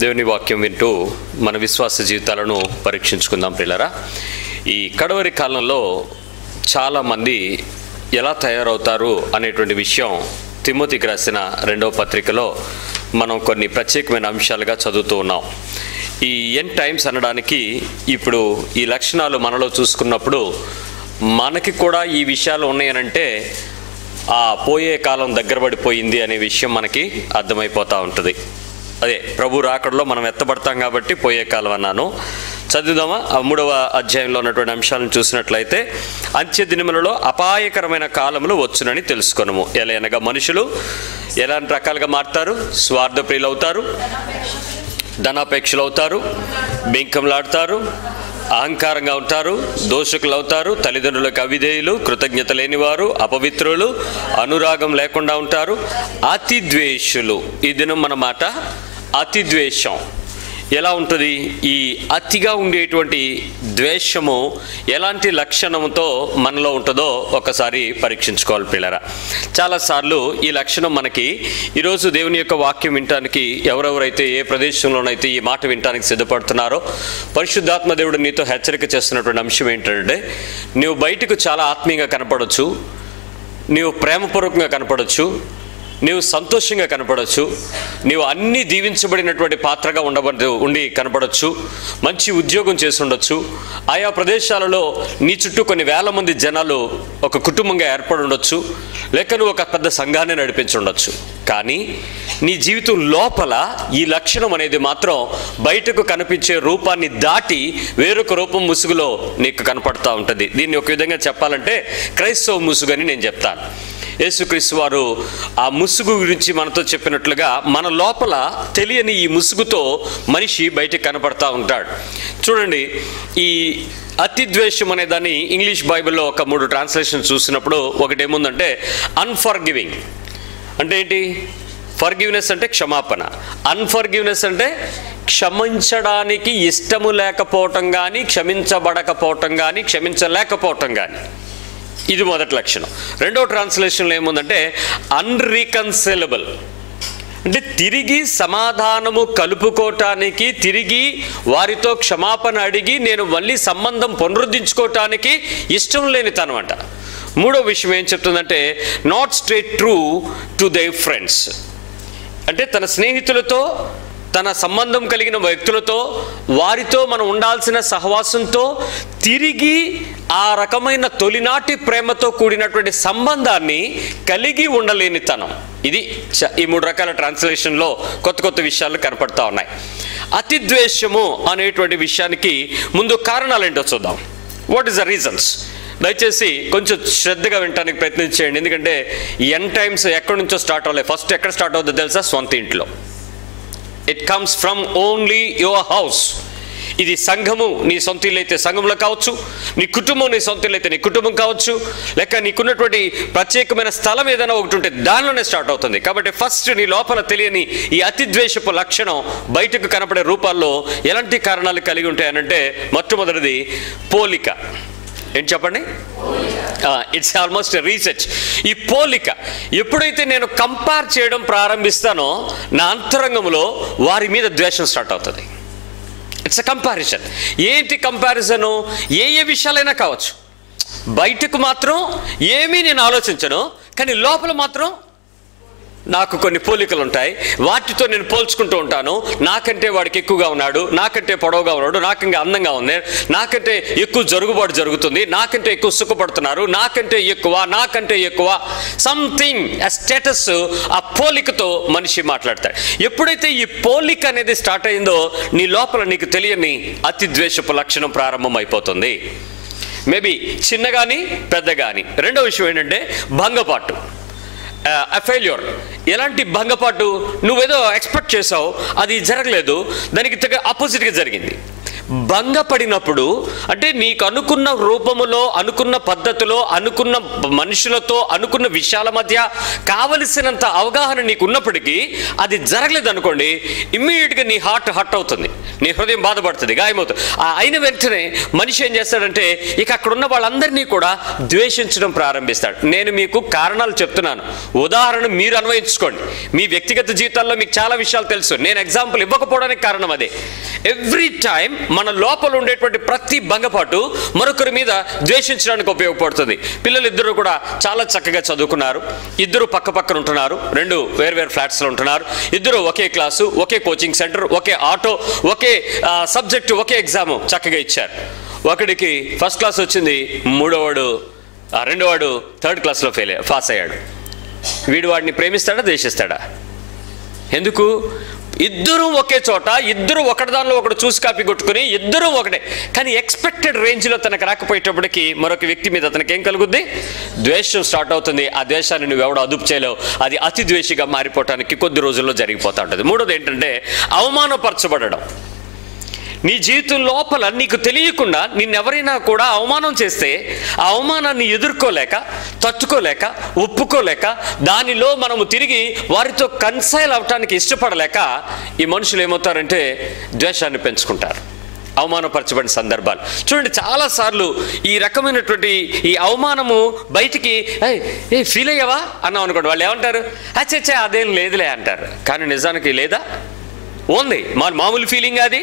దేవుని వాక్యం వింటూ మన విశ్వాస జీవితాలను పరీక్షించుకుందాం ప్రియులారా. ఈ కడవరి కాలంలో చాలామంది ఎలా తయారవుతారు అనేటువంటి విషయం తిమోతికి రాసిన 2వ పత్రికలో మనం కొన్ని ప్రత్యేకమైన అంశాలుగా చదువుతూ ఉన్నాం. ఈ ఎండ్ టైమ్స్ అనడానికి ఇప్పుడు ఈ లక్షణాలు మనలో చూసుకున్నప్పుడు మనకి కూడా ఈ విషయాలు ఉన్నాయనంటే ఆ పోయే కాలం దగ్గర పడిపోయింది అనే విషయం మనకి అర్థమైపోతూ ఉంటుంది. అదే ప్రభు రాకడలో మనం ఎత్తబడతాం కాబట్టి పోయే కాలం అన్నాను. చదువుదామా? ఆ 3వ అధ్యాయంలో ఉన్నటువంటి అంశాలను చూసినట్లయితే, అంత్య దినములలో అపాయకరమైన కాలములు వచ్చునని తెలుసుకొనుము. ఎలాగనగా మనుషులు ఎలాంటి రకాలుగా మారుతారు? స్వార్థ ప్రియులు అవుతారు, ధనాపేక్షలు అవుతారు, బెంకంలాడతారు, అహంకారంగా ఉంటారు, దోషకులు అవుతారు, తల్లిదండ్రులకు అవిధేయులు, కృతజ్ఞత లేనివారు, అపవిత్రులు, అనురాగం లేకుండా ఉంటారు, అతిద్వేషులు. ఈ దినం మన మాట అతిద్వేషం ఎలా ఉంటుంది? ఈ అతిగా ఉండేటువంటి ద్వేషము ఎలాంటి లక్షణంతో మనలో ఉంటుందో ఒకసారి పరీక్షించుకోవాలి పిల్లరా. చాలాసార్లు ఈ లక్షణం మనకి ఈరోజు దేవుని యొక్క వాక్యం వినటానికి ఎవరెవరైతే ఏ ప్రదేశంలోనైతే ఈ మాట వినటానికి సిద్ధపడుతున్నారో పరిశుద్ధాత్మ దేవుడు నీతో హెచ్చరిక చేస్తున్నటువంటి అంశం ఏంటంటే, నువ్వు బయటకు చాలా ఆత్మీయంగా కనపడవచ్చు, నీవు ప్రేమపూర్వకంగా కనపడవచ్చు, నీవు సంతోషంగా కనపడవచ్చు, నీవు అన్నీ దీవించబడినటువంటి పాత్రగా ఉండి కనపడవచ్చు, మంచి ఉద్యోగం చేసి ఉండొచ్చు, ఆయా ప్రదేశాలలో నీ చుట్టూ కొన్ని వేల మంది జనాలు ఒక కుటుంబంగా ఏర్పడి ఉండొచ్చు, లేక నువ్వు ఒక పెద్ద సంఘాన్ని నడిపించి ఉండొచ్చు. కానీ నీ జీవితం లోపల ఈ లక్షణం అనేది మాత్రం బయటకు కనిపించే రూపాన్ని దాటి వేరొక రూపం ముసుగులో నీకు కనపడతా ఉంటుంది. దీన్ని ఒక విధంగా చెప్పాలంటే క్రైస్తవ ముసుగు అని నేను చెప్తాను. యేసుక్రీస్తు వారు ఆ ముసుగు గురించి మనతో చెప్పినట్లుగా మన లోపల తెలియని ఈ ముసుగుతో మనిషి బయటకు కనపడతా ఉంటాడు. చూడండి, ఈ అతిద్వేషం అనే దాన్ని ఇంగ్లీష్ బైబిల్లో ఒక 3 ట్రాన్స్లేషన్ చూసినప్పుడు ఒకటి ఏముందంటే అన్ఫర్గివింగ్ అంటే ఏంటి? ఫర్గివ్నెస్ అంటే క్షమాపణ, అన్ఫర్గివ్నెస్ అంటే క్షమించడానికి ఇష్టము లేకపోవటం కానీ, క్షమించబడకపోవటం కానీ, క్షమించలేకపోవటం కానీ. ఇది మొదటి లక్షణం. 2వ ట్రాన్స్లేషన్లో ఏముందంటే అన్రీకన్సిలబుల్ అంటే తిరిగి సమాధానము కలుపుకోవటానికి, తిరిగి వారితో క్షమాపణ అడిగి నేను మళ్ళీ సంబంధం పునరుద్ధరించుకోవటానికి ఇష్టం లేని తనం అంట. 3వ విషయం ఏం చెప్తుందంటే not stay true to their friends అంటే తన స్నేహితులతో, తన సంబంధం కలిగిన వ్యక్తులతో, వారితో మనం ఉండాల్సిన సహవాసంతో తిరిగి ఆ రకమైన తొలినాటి ప్రేమతో కూడినటువంటి సంబంధాన్ని కలిగి ఉండలేనితనం. ఇది ఈ 3 రకాల ట్రాన్స్లేషన్లో కొత్త కొత్త విషయాలు కనపడతా ఉన్నాయి. అతిద్వేషము అనేటువంటి విషయానికి ముందు కారణాలు ఏంటో చూద్దాం. What is the reasons? దయచేసి కొంచెం శ్రద్ధగా వినడానికి ప్రయత్నించేయండి. ఎందుకంటే ఎండ్ టైమ్స్ ఎక్కడి నుంచో స్టార్ట్ అవ్వలేదు. ఫస్ట్ ఎక్కడ స్టార్ట్ అవుతుందో తెలుసా? సొంత ఇంట్లో. It comes from only your house. ఇది సంఘము నీ సొంత ఇల్లు అయితే సంఘంలో కావచ్చు, నీ కుటుంబం నీ సొంత ఇల్లు అయితే నీ కుటుంబం కావచ్చు, లేక నీకున్నటువంటి ప్రత్యేకమైన స్థలం ఏదైనా ఒకటి ఉంటే దానిలోనే స్టార్ట్ అవుతుంది. కాబట్టి ఫస్ట్ నీ లోపల తెలియని ఈ అతిద్వేషపు లక్షణం బయటకు కనపడే రూపాల్లో ఎలాంటి కారణాలు కలిగి ఉంటాయనంటే, మొట్టమొదటిది పోలిక. ఏంటి చెప్పండి? It's almost research. ఈ పోలిక ఎప్పుడైతే నేను కంపేర్ చేయడం ప్రారంభిస్తానో నా అంతరంగంలో వారి మీద ద్వేషం స్టార్ట్ అవుతుంది. It's a comparison. ఏంటి కంపారిజను? ఏ విషయాలైనా కావచ్చు. బయటకు మాత్రం ఏమీ నేను ఆలోచించను, కానీ లోపల మాత్రం నాకు కొన్ని పోలికలు ఉంటాయి. వాటితో నేను పోల్చుకుంటూ ఉంటాను. నాకంటే వాడికి ఎక్కువగా ఉన్నాడు, నాకంటే పొడవుగా ఉన్నాడు, నాకంటే అందంగా ఉంది, నాకంటే ఎక్కువ జరుగుబాటు జరుగుతుంది, నాకంటే ఎక్కువ సుఖపడుతున్నారు, నాకంటే ఎక్కువ సంథింగ్ ఆ స్టేటస్, ఆ పోలికతో మనిషి మాట్లాడతాడు. ఎప్పుడైతే ఈ పోలిక అనేది స్టార్ట్ అయిందో నీ లోపల నీకు తెలియని అతిద్వేషపు లక్షణం ప్రారంభం అయిపోతుంది. మేబీ చిన్న కానీ పెద్ద కానీ. 2వ విషయం ఏంటంటే భంగపాటు, ఫెయిల్యూర్. ఎలాంటి భంగపాటు? నువ్వేదో ఎక్స్పెక్ట్ చేసావు, అది జరగలేదు, దానికి ఆపోజిట్గా జరిగింది. భంగపడినప్పుడు, అంటే నీకు అనుకున్న రూపములో, అనుకున్న పద్ధతిలో, అనుకున్న మనుషులతో, అనుకున్న విషయాల మధ్య కావలసినంత అవగాహన నీకు ఉన్నప్పటికీ అది జరగలేదు అనుకోండి, ఇమ్మీడియట్గా నీ హార్ట్ హర్ట్ అవుతుంది, నీ హృదయం బాధపడుతుంది, గాయమవుతుంది. అయిన వెంటనే మనిషి ఏం చేస్తాడంటే ఇక అక్కడ ఉన్న వాళ్ళందరినీ కూడా ద్వేషించడం ప్రారంభిస్తాడు. నేను మీకు కారణాలు చెప్తున్నాను, ఉదాహరణ మీరు అన్వయించుకోండి. మీ వ్యక్తిగత జీవితాల్లో మీకు చాలా విషయాలు తెలుసు, నేను ఎగ్జాంపుల్ ఇవ్వకపోవడానికి కారణం అదే. ఎవ్రీ టైం మన లోపల ఉండేటువంటి ప్రతి భంగపాటు మరొకరి మీద ద్వేషించడానికి ఉపయోగపడుతుంది. పిల్లలు ఇద్దరు కూడా చాలా చక్కగా చదువుకున్నారు, ఇద్దరు పక్క పక్కన ఉంటున్నారు, రెండు వేరు ఫ్లాట్స్లో ఉంటున్నారు, ఇద్దరు ఒకే క్లాసు, ఒకే కోచింగ్ సెంటర్, ఒకే ఆటో, ఒకే సబ్జెక్టు, ఒకే ఎగ్జాము చక్కగా ఇచ్చారు. ఒకడికి ఫస్ట్ క్లాస్ వచ్చింది, రెండోవాడు థర్డ్ క్లాస్లో పాస్ అయ్యాడు. వీడు వాడిని ప్రేమిస్తాడా, ద్వేషిస్తాడా? ఎందుకు? ఇద్దరు ఒకే చోట, ఇద్దరు ఒకటి దానిలో ఒకటి చూసి కాపీ కొట్టుకుని ఇద్దరు ఒకటే, కానీ ఎక్స్పెక్టెడ్ రేంజ్లో తనకు రాకపోయేటప్పటికి మరొక వ్యక్తి మీద తనకి ఏం కలుగుద్ది? ద్వేషం స్టార్ట్ అవుతుంది. ఆ ద్వేషాన్ని నువ్వు ఎవడో అదుపు చేయలేవు, అది అతి ద్వేషిగా మారిపోవటానికి కొద్ది రోజుల్లో జరిగిపోతూ ఉంటుంది. మూడోది ఏంటంటే అవమానపరచబడడం. నీ జీవితం లోపల నీకు తెలియకుండా నిన్నెవరైనా కూడా అవమానం చేస్తే ఆ అవమానాన్ని ఎదుర్కోలేక, తట్టుకోలేక, ఒప్పుకోలేక, దానిలో మనము తిరిగి వారితో కన్సైల్ అవటానికి ఇష్టపడలేక ఈ మనుషులు ఏమవుతారంటే ద్వేషాన్ని పెంచుకుంటారు. అవమానపరచబడిన సందర్భాలు చూడండి. చాలాసార్లు ఈ రకమైనటువంటి ఈ అవమానము బయటికి ఫీల్ అయ్యావా అన్నాం అనుకోండి, వాళ్ళు ఏమంటారు? అచ్చే అదేం లేదులే అంటారు. కానీ నిజానికి లేదా, ఉంది మామూలు ఫీలింగ్, అది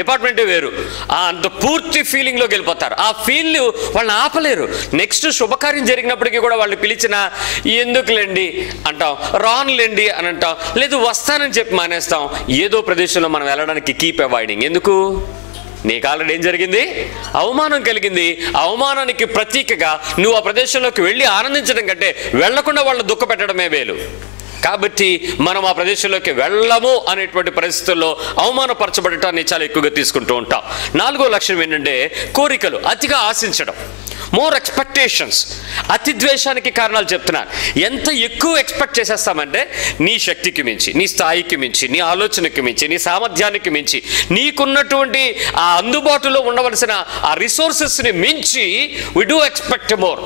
డిపార్ట్మెంటే వేరు. అంత పూర్తి ఫీలింగ్లోకి వెళ్ళిపోతారు. ఆ ఫీల్ వాళ్ళని ఆపలేరు. నెక్స్ట్ శుభకార్యం జరిగినప్పటికీ కూడా వాళ్ళు పిలిచిన ఎందుకులేండి అంటాం, రానులేండి అని అంటాం, లేదు వస్తానని చెప్పి మానేస్తాం. ఏదో ప్రదేశంలో మనం వెళ్ళడానికి కీప్ అవాయిడింగ్. ఎందుకు? నీకు ఆల్రెడీ ఏం జరిగింది? అవమానం కలిగింది. అవమానానికి ప్రతీకగా నువ్వు ఆ ప్రదేశంలోకి వెళ్ళి ఆనందించడం కంటే వెళ్లకుండా వాళ్ళని దుఃఖ పెట్టడమే మేలు. కాబట్టి మనం ఆ ప్రదేశంలోకి వెళ్ళము అనేటువంటి పరిస్థితుల్లో అవమానపరచబడటాన్ని చాలా ఎక్కువగా తీసుకుంటూ ఉంటాం. నాలుగో లక్షణం ఏంటంటే కోరికలు, అతిగా ఆశించడం, మోర్ ఎక్స్పెక్టేషన్స్. అతి ద్వేషానికి కారణాలు చెప్తున్నాను. ఎంత ఎక్కువ ఎక్స్పెక్ట్ చేసేస్తామంటే నీ శక్తికి మించి, నీ స్థాయికి మించి, నీ ఆలోచనకి మించి, నీ సామర్థ్యానికి మించి, నీకున్నటువంటి ఆ అందుబాటులో ఉండవలసిన ఆ రిసోర్సెస్ని మించి వి డూ ఎక్స్పెక్ట్ మోర్.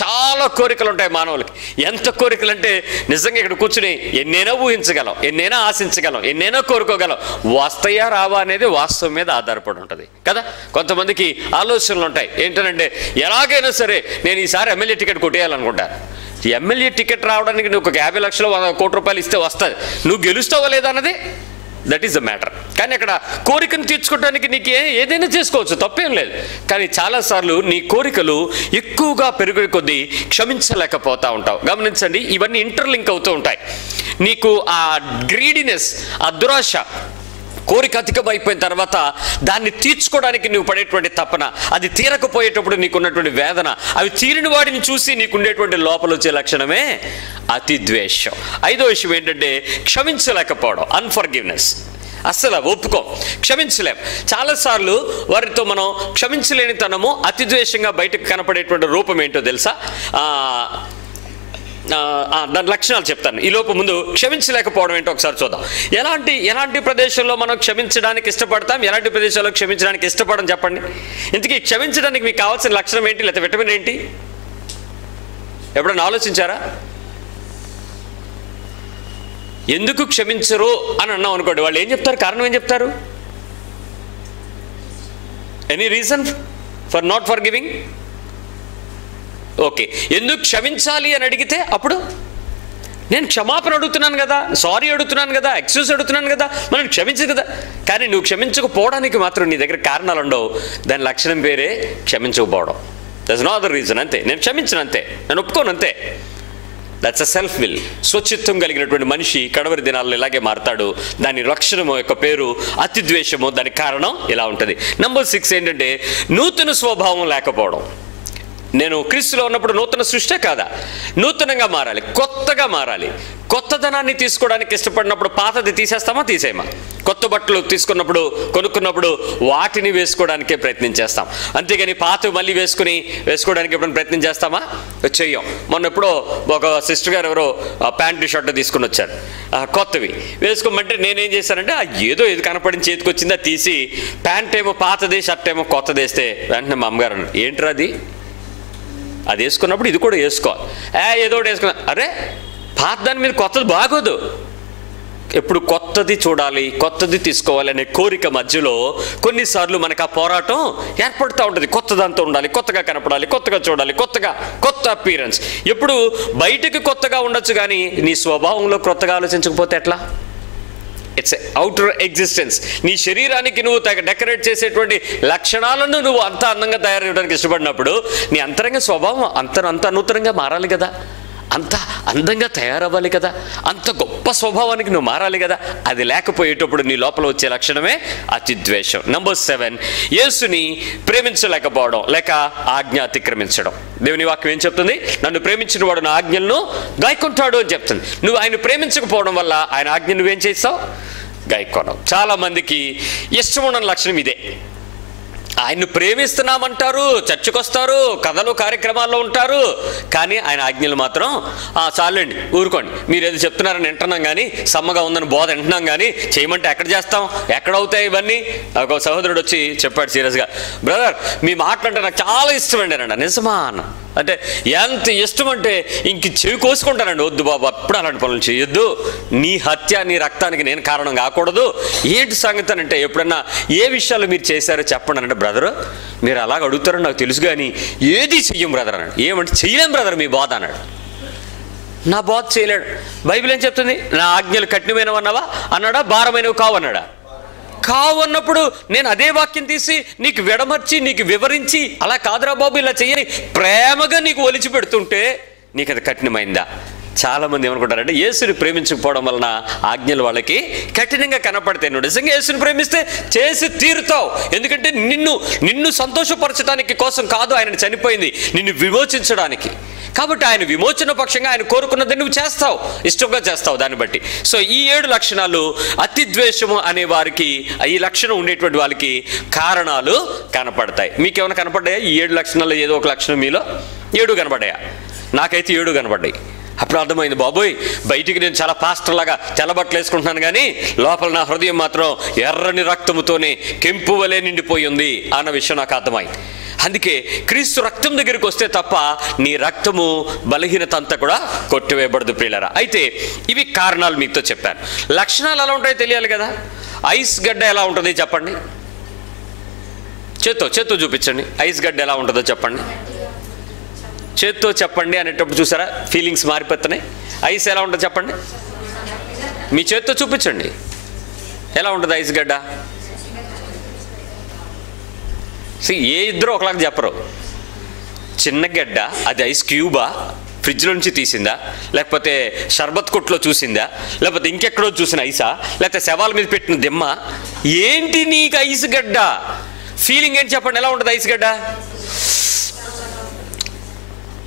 చాలా కోరికలు ఉంటాయి మానవులకి. ఎంత కోరికలు అంటే నిజంగా ఇక్కడ కూర్చుని ఎన్నైనా ఊహించగలం, ఎన్నైనా ఆశించగలం, ఎన్నైనా కోరుకోగలం. వస్తాయా రావా అనేది వాస్తవం మీద ఆధారపడి ఉంటుంది కదా. కొంతమందికి ఆలోచనలు ఉంటాయి ఏంటంటే ఎలాగైనా సరే నేను ఈసారి ఎమ్మెల్యే టికెట్ కొట్టేయాలనుకుంటాను. ఎమ్మెల్యే టికెట్ రావడానికి నువ్వు ఒక 50 లక్షలు 100 కోట్ల రూపాయలు ఇస్తే వస్తుంది. నువ్వు గెలుస్తావా లేదా అన్నది దట్ ఈస్ ద మ్యాటర్. కానీ అక్కడ కోరికను తీర్చుకోవడానికి నీకు ఏదైనా చేసుకోవచ్చు, తప్పేం లేదు. కానీ చాలాసార్లు నీ కోరికలు ఎక్కువగా పెరిగే కొద్దీ క్షమించలేకపోతూ ఉంటావు. గమనించండి, ఇవన్నీ ఇంటర్లింక్ అవుతూ ఉంటాయి. నీకు ఆ గ్రీడినెస్, ఆ దురాశ, కోరిక అధికమైపోయిన తర్వాత దాన్ని తీర్చుకోవడానికి నువ్వు పడేటువంటి తపన, అది తీరకపోయేటప్పుడు నీకున్నటువంటి వేదన, అవి తీరిన వాడిని చూసి నీకుండేటువంటి లోపల వచ్చే లక్షణమే అతి ద్వేషం. ఐదో విషయం ఏంటంటే క్షమించలేకపోవడం, అన్ఫర్గివ్నెస్. అస్సలు ఒప్పుకో, క్షమించలేం. చాలాసార్లు వారితో మనం క్షమించలేని తనము అతి ద్వేషంగా బయటకు కనపడేటువంటి రూపం ఏంటో తెలుసా? దాని లక్షణాలు చెప్తాను. ఈ లోపు ముందు క్షమించలేకపోవడం ఏంటో ఒకసారి చూద్దాం. ఎలాంటి ప్రదేశంలో మనం క్షమించడానికి ఇష్టపడతాం, ఎలాంటి ప్రదేశాల్లో క్షమించడానికి ఇష్టపడడం చెప్పండి. ఇంతకీ క్షమించడానికి మీకు కావాల్సిన లక్షణం ఏంటి, లేకపోతే విటమిన్ ఏంటి? ఎప్పుడన్నా ఆలోచించారా? ఎందుకు క్షమించరు అని అన్నాం అనుకోండి, వాళ్ళు ఏం చెప్తారు? కారణం ఏం చెప్తారు? Any reason for not for giving? Okay, ఎందుకు క్షమించాలి అని అడిగితే అప్పుడు నేను క్షమాపణ అడుగుతున్నాను కదా, సారీ అడుగుతున్నాను కదా, ఎక్స్క్యూజ్ అడుగుతున్నాను కదా, మనం క్షమించదు కదా. కానీ నువ్వు క్షమించకపోవడానికి మాత్రం నీ దగ్గర కారణాలు ఉండవు. దాని లక్షణం పేరే క్షమించకపోవడం. That's no other reason. అంతే, నేను క్షమించను, అంతే, నేను ఒప్పుకోను, అంతే. That's a self will. స్వచిత్వం కలిగినటువంటి మనిషి కడవరి దినాల్లో ఇలాగే మారతాడు. దాని లక్షణము యొక్క పేరు అతి ద్వేషము. దానికి కారణం ఇలా ఉంటుంది. నెంబర్ 6 ఏంటంటే నూతన స్వభావం లేకపోవడం. నేను క్రీస్తులో ఉన్నప్పుడు నూతన సృష్టి కాదా? నూతనంగా మారాలి, కొత్తగా మారాలి. కొత్తదనాన్ని తీసుకోవడానికి ఇష్టపడినప్పుడు పాతది తీసేస్తామా, తీసేయమా? కొత్త బట్టలు తీసుకున్నప్పుడు, కొనుక్కున్నప్పుడు వాటిని వేసుకోవడానికే ప్రయత్నం చేస్తాం, అంతేగాని పాత మళ్ళీ వేసుకోవడానికి ఎప్పుడైనా ప్రయత్నం చేస్తామా? చెయ్యం. మొన్న ఎప్పుడో ఒక సిస్టర్ గారు ఎవరో ప్యాంటు షర్ట్ తీసుకుని వచ్చారు, కొత్తవి వేసుకోమంటే నేనేం చేశానంటే ఏదో ఇది కనపడిన చేతికి వచ్చిందా తీసి, ప్యాంట్ ఏమో పాతది, షర్ట్ ఏమో కొత్తది వేస్తే వెంటనే మా అమ్మగారు అన్నారు, ఏంట్రా అది వేసుకున్నప్పుడు ఇది కూడా వేసుకోవాలి, ఏదో ఒకటి వేసుకున్నా. అరే పాత దాని మీద కొత్తది బాగోదు. ఎప్పుడు కొత్తది చూడాలి, కొత్తది తీసుకోవాలి అనే కోరిక మధ్యలో కొన్నిసార్లు మనకు ఆ పోరాటం ఏర్పడుతూ ఉంటుంది. కొత్తదంతా ఉండాలి, కొత్తగా కనపడాలి, కొత్తగా చూడాలి, కొత్త అపీరెన్స్. ఎప్పుడు బయటకు కొత్తగా ఉండొచ్చు కానీ నీ స్వభావంలో కొత్తగా ఆలోచించకపోతే ఎట్లా? It's outer existence. నీ శరీరానికి నువ్వు డెకరేట్ చేసేటువంటి లక్షణాలను నువ్వు అంత అందంగా తయారు చేయడానికి ఇష్టపడినప్పుడు నీ అంతరంగ స్వభావం అంత నూతనంగా మారాలి కదా, అంత అందంగా తయారవ్వాలి కదా, అంత గొప్ప స్వభావానికి నువ్వు మారాలి కదా. అది లేకపోయేటప్పుడు నీ లోపల వచ్చే లక్షణమే అతిద్వేషం. నంబర్ 7, యేసుని ప్రేమించలేకపోవడం లేక ఆజ్ఞ అతిక్రమించడం. దేవుని వాక్యం ఏం చెప్తుంది? నన్ను ప్రేమించిన వాడు నా ఆజ్ఞలను గాయకుంటాడు అని చెప్తుంది. నువ్వు ఆయన ప్రేమించకపోవడం వల్ల ఆయన ఆజ్ఞ నువ్వేం చేస్తావు? గాయకొనవు. చాలా మందికి ఇష్టం ఉన్న లక్షణం ఇదే. ఆయన్ను ప్రేమిస్తున్నామంటారు, చర్చకు వస్తారు, కథలు కార్యక్రమాల్లో ఉంటారు, కానీ ఆయన ఆజ్ఞలు మాత్రం చాలండి, ఊరుకోండి, మీరు ఏదో చెప్తున్నారని వింటున్నాం కానీ, సమ్మగా ఉందని బోధ వింటున్నాం కానీ చేయమంటే ఎక్కడ చేస్తాం, ఎక్కడవుతాయి ఇవన్నీ? ఒక సహోదరుడు వచ్చి చెప్పాడు సీరియస్గా, బ్రదర్ మీ మాటలంటే నాకు చాలా ఇష్టం అండి అన్నాడు. నిజమా అన్న? అంటే ఎంత ఇష్టం అంటే ఇంక చెవి కోసుకుంటానండి. వద్దు బాబు, అప్పుడు అలాంటి పనులు చేయొద్దు, నీ హత్య నీ రక్తానికి నేను కారణం కాకూడదు. ఏంటి సంగతి అంటే, ఎప్పుడన్నా ఏ విషయాలు మీరు చేశారో చెప్పండి అంటే, బ్రదరు మీరు అలాగ అడుగుతారని నాకు తెలుసు కానీ ఏది చెయ్యం బ్రదర్ అన్నాడు. ఏమంటే చెయ్యలేం బ్రదర్ మీ బోధ అన్నాడు. నా బోధ చేయలేడు. బైబిల్ ఏం చెప్తుంది? నా ఆజ్ఞలు కఠినమైనవన్నావా అన్నాడా, భారమైనవి కావన్నాడా? కావన్నప్పుడు నేను అదే వాక్యం తీసి నీకు విడమర్చి నీకు వివరించి, అలా కాదురా బాబు ఇలా చెయ్యని ప్రేమగా నీకు ఒలిచి పెడుతుంటే నీకు అది కఠినమైందా? చాలామంది ఏమనుకుంటారంటే యేసుని ప్రేమించకపోవడం వలన ఆజ్ఞలు వాళ్ళకి కఠినంగా కనపడతాయి. నువ్వు నిజంగా యేసుని ప్రేమిస్తే చేసి తీరుతావు. ఎందుకంటే నిన్ను సంతోషపరచడానికి కోసం కాదు ఆయన చనిపోయింది, నిన్ను విమోచించడానికి. కాబట్టి ఆయన విమోచన పక్షంగా ఆయన కోరుకున్నది నువ్వు చేస్తావు, ఇష్టంగా చేస్తావు దాన్ని బట్టి. సో ఈ 7 లక్షణాలు అతిద్వేషము అనే వారికి, ఈ లక్షణం ఉండేటువంటి వాళ్ళకి కారణాలు కనపడతాయి. మీకేమైనా కనపడ్డాయా ఈ 7 లక్షణాలు? ఏదో ఒక లక్షణం మీలో 7 కనపడ్డాయా? నాకైతే 7 కనపడ్డాయి. అప్పుడు అర్థమైంది, బాబోయ్ బయటికి నేను చాలా పాస్టర్ లాగా తెల్లబట్టలు వేసుకుంటున్నాను కానీ లోపల నా హృదయం మాత్రం ఎర్రని రక్తముతోనే కెంపు వలె నిండిపోయి ఉంది అన్న విషయం నాకు అర్థమైంది. అందుకే క్రీస్తు రక్తం దగ్గరికి వస్తే తప్ప నీ రక్తము బలహీనత అంతా కూడా కొట్టివేయబడదు ప్రియులారా. అయితే ఇవి కారణాలు మీతో చెప్పాను. లక్షణాలు ఎలా ఉంటాయో తెలియాలి కదా. ఐస్ గడ్డ ఎలా ఉంటుంది చెప్పండి, చేత్తో చూపించండి. ఐస్ గడ్డ ఎలా ఉంటుందో చెప్పండి, చేత్తో చెప్పండి అనేటప్పుడు చూసారా ఫీలింగ్స్ మారిపోతున్నాయి. ఐస్ ఎలా ఉంటుందో చెప్పండి, మీ చేత్తో చూపించండి. ఎలా ఉంటుంది ఐస్ గడ్డ? ఏ ఇద్దరు ఒకలాగా చెప్పరు. చిన్న గడ్డ, అది ఐస్ క్యూబా, ఫ్రిడ్జ్లో నుంచి తీసిందా, లేకపోతే షర్బత్ కొట్లో చూసిందా, లేకపోతే ఇంకెక్కడో చూసిన ఐసా, లేకపోతే శవాల మీద పెట్టిన దిమ్మ? ఏంటి నీకు ఐస్ గడ్డ? ఫీలింగ్ ఏంటి చెప్పండి, ఎలా ఉంటుంది ఐస్ గడ్డ?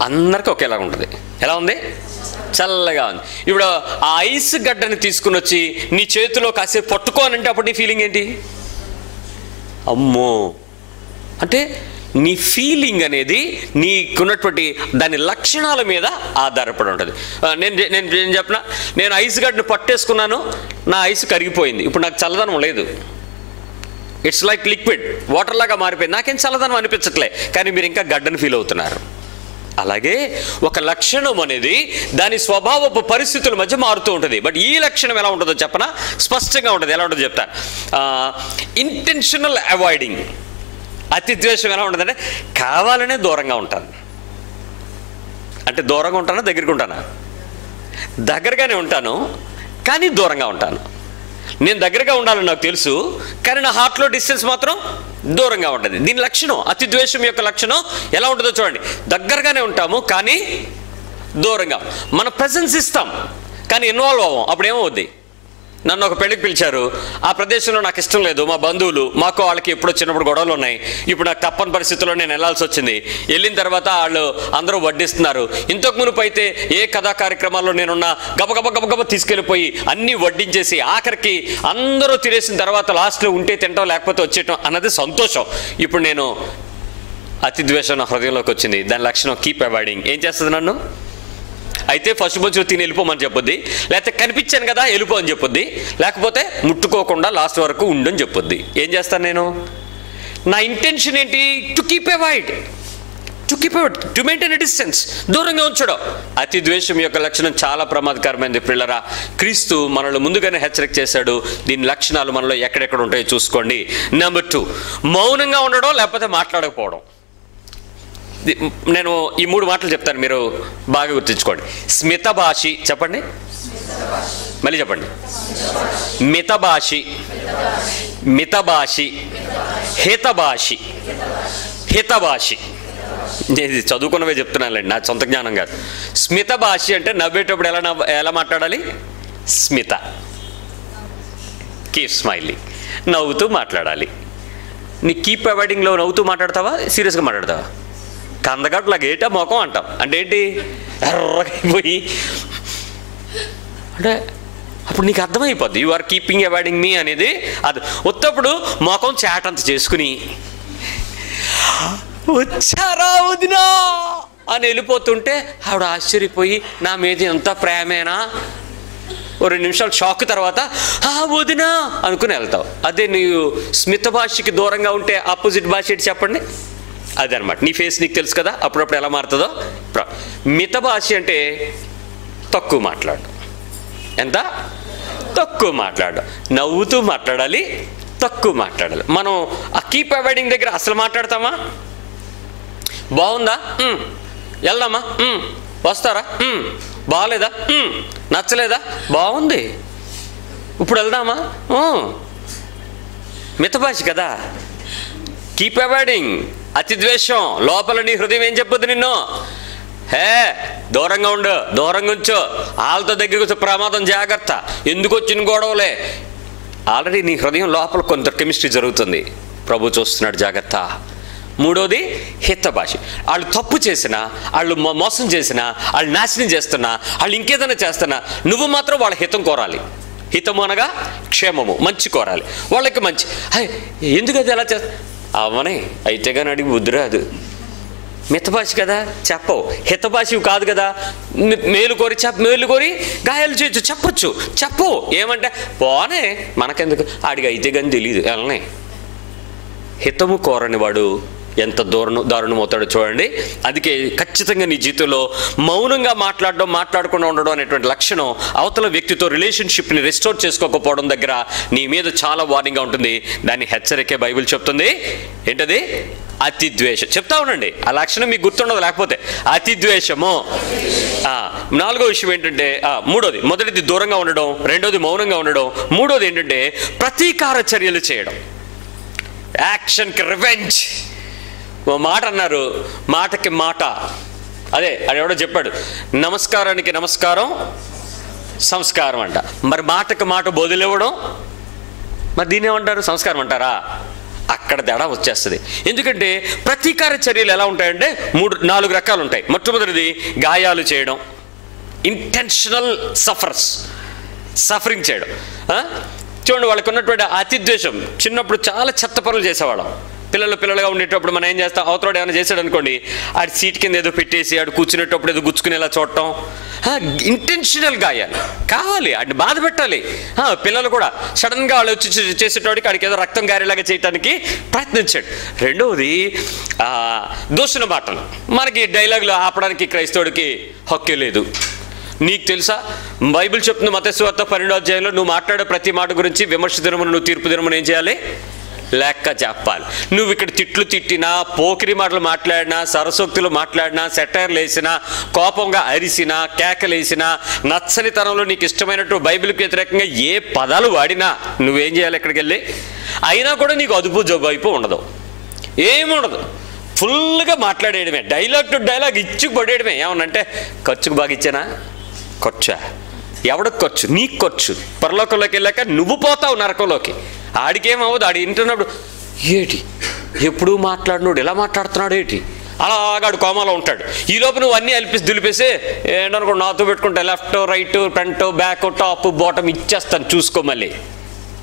అందరికీ ఒకేలా ఉంటుంది. ఎలా ఉంది? చల్లగా ఉంది. ఇప్పుడు ఆ ఐస్ గడ్డని తీసుకుని వచ్చి నీ చేతిలో కాసేపు పట్టుకోనంటే అప్పుడు నీ ఫీలింగ్ ఏంటి? అమ్మో. అంటే నీ ఫీలింగ్ అనేది నీకున్నటువంటి దాని లక్షణాల మీద ఆధారపడి ఉంటుంది. నేను చెప్పిన, నేను ఐస్ గడ్డను పట్టేసుకున్నాను, నా ఐస్ కరిగిపోయింది, ఇప్పుడు నాకు చల్లదనం లేదు. ఇట్స్ లైక్ లిక్విడ్, వాటర్ లాగా మారిపోయింది, నాకేం చల్లదనం అనిపించట్లే, కానీ మీరు ఇంకా గడ్డను ఫీల్ అవుతున్నారు. అలాగే ఒక లక్షణం అనేది దాని స్వభావపు పరిస్థితుల మధ్య మారుతూ ఉంటుంది. బట్ ఈ లక్షణం ఎలా ఉంటుందో చెప్పనా, స్పష్టంగా ఉంటుంది. ఎలా ఉంటుందో చెప్తాను. Intentional avoiding. అతిద్వేషం ఎలా ఉంటుందంటే కావాలనే దూరంగా ఉంటాను. అంటే దూరంగా ఉంటానా, దగ్గరికి ఉంటానా? దగ్గరగానే ఉంటాను కానీ దూరంగా ఉంటాను. నేను దగ్గరగా ఉండాలని నాకు తెలుసు, కానీ నా హార్ట్లో డిస్టెన్స్ మాత్రం దూరంగా ఉంటుంది. దీని లక్షణం, అతిద్వేషం యొక్క లక్షణం ఎలా ఉంటుందో చూడండి. దగ్గరగానే ఉంటాము కానీ దూరంగా. మన ప్రెజెన్స్ ఇస్తాం కానీ ఇన్వాల్వ్ అవ్వం. అప్పుడు ఏమవుద్ది? నన్ను ఒక పెళ్లికి పిలిచారు. ఆ ప్రదేశంలో నాకు ఇష్టం లేదు, మా బంధువులు, మాకు వాళ్ళకి ఎప్పుడో చిన్నప్పుడు గొడవలు ఉన్నాయి. ఇప్పుడు నాకు తప్పని పరిస్థితుల్లో నేను వెళ్ళాల్సి వచ్చింది. వెళ్ళిన తర్వాత వాళ్ళు అందరూ వడ్డిస్తున్నారు. ఇంతకు మునుపు అయితే ఏ కథా కార్యక్రమాల్లో నేనున్నా గబగబ తీసుకెళ్ళిపోయి అన్నీ వడ్డించేసి ఆఖరికి అందరూ తినేసిన తర్వాత లాస్ట్లో ఉంటే తింటాం లేకపోతే వచ్చేయటం అన్నది సంతోషం. ఇప్పుడు నేను అతి ద్వేషం నా హృదయంలోకి వచ్చింది. దాని లక్షణం కీప్ అవాయిడింగ్. ఏం చేస్తుంది నన్ను? అయితే ఫస్ట్ బొచ్చు తిని వెళ్ళిపోమని చెప్పొద్ది, లేకపోతే కనిపించాను కదా వెళ్ళిపో అని చెప్పొద్ది, లేకపోతే ముట్టుకోకుండా లాస్ట్ వరకు ఉండని చెప్పొద్ది. ఏం చేస్తాను నేను? నా ఇంటెన్షన్ ఏంటి? To keep avoid, to maintain a distance, దూరంగా ఉంచడం. అతి ద్వేషం యొక్క లక్షణం చాలా ప్రమాదకరమైనది ప్రియులారా. క్రీస్తు మనల్ని ముందుగానే హెచ్చరిక చేశాడు. దీని లక్షణాలు మనలో ఎక్కడెక్కడ ఉంటాయో చూసుకోండి. నెంబర్ 2, మౌనంగా ఉండడం లేకపోతే మాట్లాడకపోవడం. నేను ఈ 3 మాటలు చెప్తాను, మీరు బాగా గుర్తుంచుకోండి. స్మితభాషి, చెప్పండి, మళ్ళీ చెప్పండి. మితభాషి, హితభాషి. ఇది చదువుకున్నవే చెప్తున్నానులేండి, నా సొంత జ్ఞానం కాదు. స్మితభాషి అంటే నవ్వేటప్పుడు ఎలా మాట్లాడాలి? స్మిత, కీప్ స్మైలింగ్, నవ్వుతూ మాట్లాడాలి. నీ కీప్ అవాయిడింగ్లో నవ్వుతూ మాట్లాడతావా, సీరియస్గా మాట్లాడతావా? కందగట్లాగా ఏటా మొఖం అంటాం అంటే ఏంటి? ఎర్రగైపోయి అంటే అప్పుడు నీకు అర్థమైపోద్ది యు ఆర్ కీపింగ్ అవాయిడింగ్ మీ అనేది. అది ఉత్తప్పుడు మొఖం చాటంత చేసుకుని వచ్చారా వదినా అని వెళ్ళిపోతుంటే ఆవిడ ఆశ్చర్యపోయి నా మీద ఎంత ప్రేమేనా, ఓ 2 నిమిషాలు షాక్ తర్వాత వదినా అనుకుని వెళ్తావు. అదే నీవు స్మిత భాషకి దూరంగా ఉంటే ఆపోజిట్ భాష ఏంటి చెప్పండి? అదనమాట. నీ ఫేస్ నీకు తెలుసు కదా అప్పుడప్పుడు ఎలా మారుతుందో. మిత భాష అంటే తక్కువ మాట్లాడు. ఎంత తక్కువ మాట్లాడు, నవ్వుతూ మాట్లాడాలి, తక్కువ మాట్లాడాలి. మనం ఆ కీప్ అవాయిడింగ్ దగ్గర అసలు మాట్లాడతామా? బాగుందా, వెళ్దామా, వస్తారా, బాగలేదా, నచ్చలేదా, బాగుంది, ఇప్పుడు వెళ్దామా, మిత భాష కదా. కీప్ అవాయిడింగ్, అతి ద్వేషం. లోపల నీ హృదయం ఏం చెప్పొద్దు నిన్ను? దూరంగా ఉండు, దూరంగా ఉంచు, వాళ్ళతో దగ్గరికి వచ్చే ప్రమాదం, జాగ్రత్త, ఎందుకు వచ్చిన గొడవలే. ఆల్రెడీ నీ హృదయం లోపల కొంత కెమిస్ట్రీ జరుగుతుంది, ప్రభు చూస్తున్నాడు, జాగ్రత్త. 3వది హిత భాష. వాళ్ళు తప్పు చేసినా, వాళ్ళు మోసం చేసినా, వాళ్ళు నాశనం చేస్తున్నా, వాళ్ళు ఇంకేదైనా చేస్తున్నా నువ్వు మాత్రం వాళ్ళ హితం కోరాలి. హితము అనగా క్షేమము, మంచి కోరాలి, వాళ్ళకి మంచి. ఎందుకు అది ఎలా చేస్తా అవనే అయితే కానీ అడిగి బుద్ధి రాదు. మితభాష కదా చెప్పవు, హితభాషి కాదు కదా. మేలు కోరి గాయాలు చేయొచ్చు, చెప్పు ఏమంటే పోనే మనకెందుకు, ఆడికి అయితే కానీ తెలియదు వెళ్ళనే. హితము కోరని వాడు ఎంత దారుణమవుతాడో చూడండి. అందుకే ఖచ్చితంగా నీ జీవితంలో మౌనంగా మాట్లాడకుండా ఉండడం అనేటువంటి లక్షణం అవతల వ్యక్తితో రిలేషన్షిప్ని రెస్టోర్ చేసుకోకపోవడం దగ్గర నీ మీద చాలా వార్నింగ్గా ఉంటుంది. దాన్ని హెచ్చరికే బైబిల్ చెప్తుంది. ఏంటది? అతి ద్వేషం. చెప్తా ఉండండి, ఆ లక్షణం మీకు గుర్తుండదు లేకపోతే. అతి ద్వేషము. 4వ విషయం ఏంటంటే, 3వది, మొదటిది దూరంగా ఉండడం, 2వది మౌనంగా ఉండడం, 3వది ఏంటంటే ప్రతీకార చర్యలు చేయడం. యాక్షన్కి రివెంజ్. ఓ మాట అన్నారు, మాటకి మాట. అదే అది ఎవడో చెప్పాడు, నమస్కారానికి నమస్కారం సంస్కారం అంట. మరి మాటకి మాట బదులివ్వడం, మరి దీన్ని ఏమంటారు? సంస్కారం అంటారా? అక్కడ తేడా వచ్చేస్తుంది. ఎందుకంటే ప్రతీకార చర్యలు ఎలా ఉంటాయంటే 4 రకాలు ఉంటాయి. మొట్టమొదటిది గాయాలు చేయడం, ఇంటెన్షనల్ సఫరింగ్ చేయడం. చూడండి, వాళ్ళకు ఉన్నటువంటి అతి ద్వేషం. చిన్నప్పుడు చాలా చెత్త పనులు చేసేవాళ్ళం. పిల్లలుగా ఉండేటప్పుడు మనం ఏం చేస్తాం, అవతల ఏమైనా చేశాడు అనుకోండి, ఆడి సీట్ కింద ఏదో పెట్టేసి ఆడు కూర్చునేటప్పుడు ఏదో గుచ్చుకునేలా చూడటం. ఇంటెన్షనల్ గాయాలు కావాలి, ఆడిని బాధ పెట్టాలి. పిల్లలు కూడా సడన్గా వాళ్ళు వచ్చి చేసేటోడికి ఆడికి ఏదో రక్తం గారేలాగా చేయడానికి ప్రయత్నించాడు. 2వది దూషణ మాటలు. మనకి డైలాగులు ఆపడానికి క్రైస్తవుడికి హక్కే లేదు. నీకు తెలుసా, బైబిల్ చెప్తున్న మత్తయి సువార్త 12వ అధ్యాయంలో నువ్వు మాట్లాడే ప్రతి మాట గురించి విమర్శ దినమును, నువ్వు తీర్పు దినమును ఏం చేయాలి? లెక్క చెప్పాలి. నువ్వు ఇక్కడ తిట్లు తిట్టినా, పోకిరి మాటలు మాట్లాడినా, సరసోక్తులు మాట్లాడినా, సెటైర్లు వేసినా, కోపంగా అరిసినా, కేకలేసినా, నచ్చని తనంలో నీకు ఇష్టమైనట్టు బైబిల్కి వ్యతిరేకంగా ఏ పదాలు వాడినా నువ్వేం చేయాలి? ఎక్కడికి వెళ్ళి అయినా కూడా నీకు అదుపు జోగైపు ఉండదు, ఏముండదు. ఫుల్గా మాట్లాడేయడమే, డైలాగ్ టు డైలాగ్ ఇచ్చి పడేయడమే. ఏమన్నంటే ఖర్చుకు బాగా ఇచ్చానా, ఖర్చా ఎవడికి ఖర్చు? నీకు ఖర్చు. పరలోకంలోకి వెళ్ళాక నువ్వు పోతావు నరకంలోకి. ఆడికేమవ్వదు. ఆడి వింటున్నప్పుడు ఏటి ఎప్పుడు మాట్లాడినోడు ఎలా మాట్లాడుతున్నాడు ఏంటి, అలాగాడు కోమాలో ఉంటాడు. ఈ లోపు నువ్వు అన్నీ అలిపేసి దులిపేసి ఏంటనుకో నాతో పెట్టుకుంటా left right front back top bottom ఇచ్చేస్తాను, చూసుకో, మళ్ళీ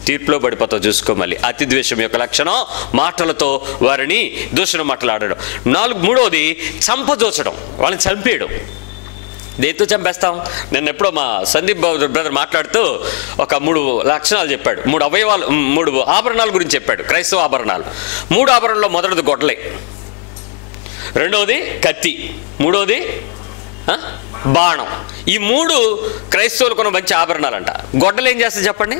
తీర్పులో పడిపోతావు, చూసుకో. మళ్ళీ అతి ద్వేషం యొక్క లక్షణం వారితో వారిని దూషణ మాట్లాడడం. మూడవది చంపదోచడం, వాళ్ళని చంపేయడం. దేంతో చంపేస్తాం? నేను ఎప్పుడో మా సందీప్ బ్రదర్ మాట్లాడుతూ ఒక 3 లక్షణాలు చెప్పాడు. 3 ఆభరణాల గురించి చెప్పాడు, క్రైస్తవ ఆభరణాలు. 3 ఆభరణంలో మొదటిది గొడ్డలే, రెండవది కత్తి, మూడవది బాణం. ఈ 3 క్రైస్తవులు కొన్న మంచి ఆభరణాలంట. గొడ్డలు ఏం చేస్తుంది చెప్పండి?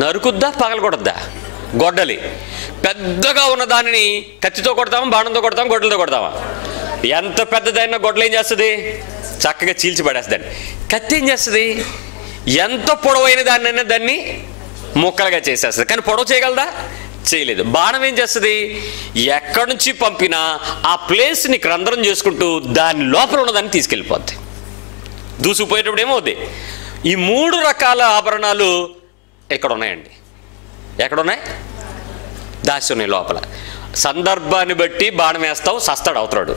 నరుకుద్దా పగలగొడద్దా? గొడ్డలి. పెద్దగా ఉన్న దానిని కత్తితో కొడతామా, బాణంతో కొడతామా, గొడ్డలతో కొడతామా? ఎంత పెద్దదైనా గొడ్డలు ఏం చేస్తుంది? చక్కగా చీల్చి పడేస్తుంది. కత్తి ఏం చేస్తుంది? ఎంత పొడవైన దాన్నైనా దాన్ని ముక్కలుగా చేసేస్తుంది. కానీ పొడవు చేయగలదా? చేయలేదు. బాణం ఏం చేస్తుంది? ఎక్కడి నుంచి పంపినా ఆ ప్లేస్ని రంధ్రం చేసుకుంటూ దాని లోపల ఉన్నదాన్ని తీసుకెళ్ళిపోద్ది. దూసుకుపోయేటప్పుడు ఏమవుద్ది? ఈ 3 రకాల ఆభరణాలు ఎక్కడ ఉన్నాయండి? ఎక్కడున్నాయి? దాచి ఉన్నాయి లోపల. సందర్భాన్ని బట్టి బాణం వేస్తావు, సస్తాడు అవుతాడు.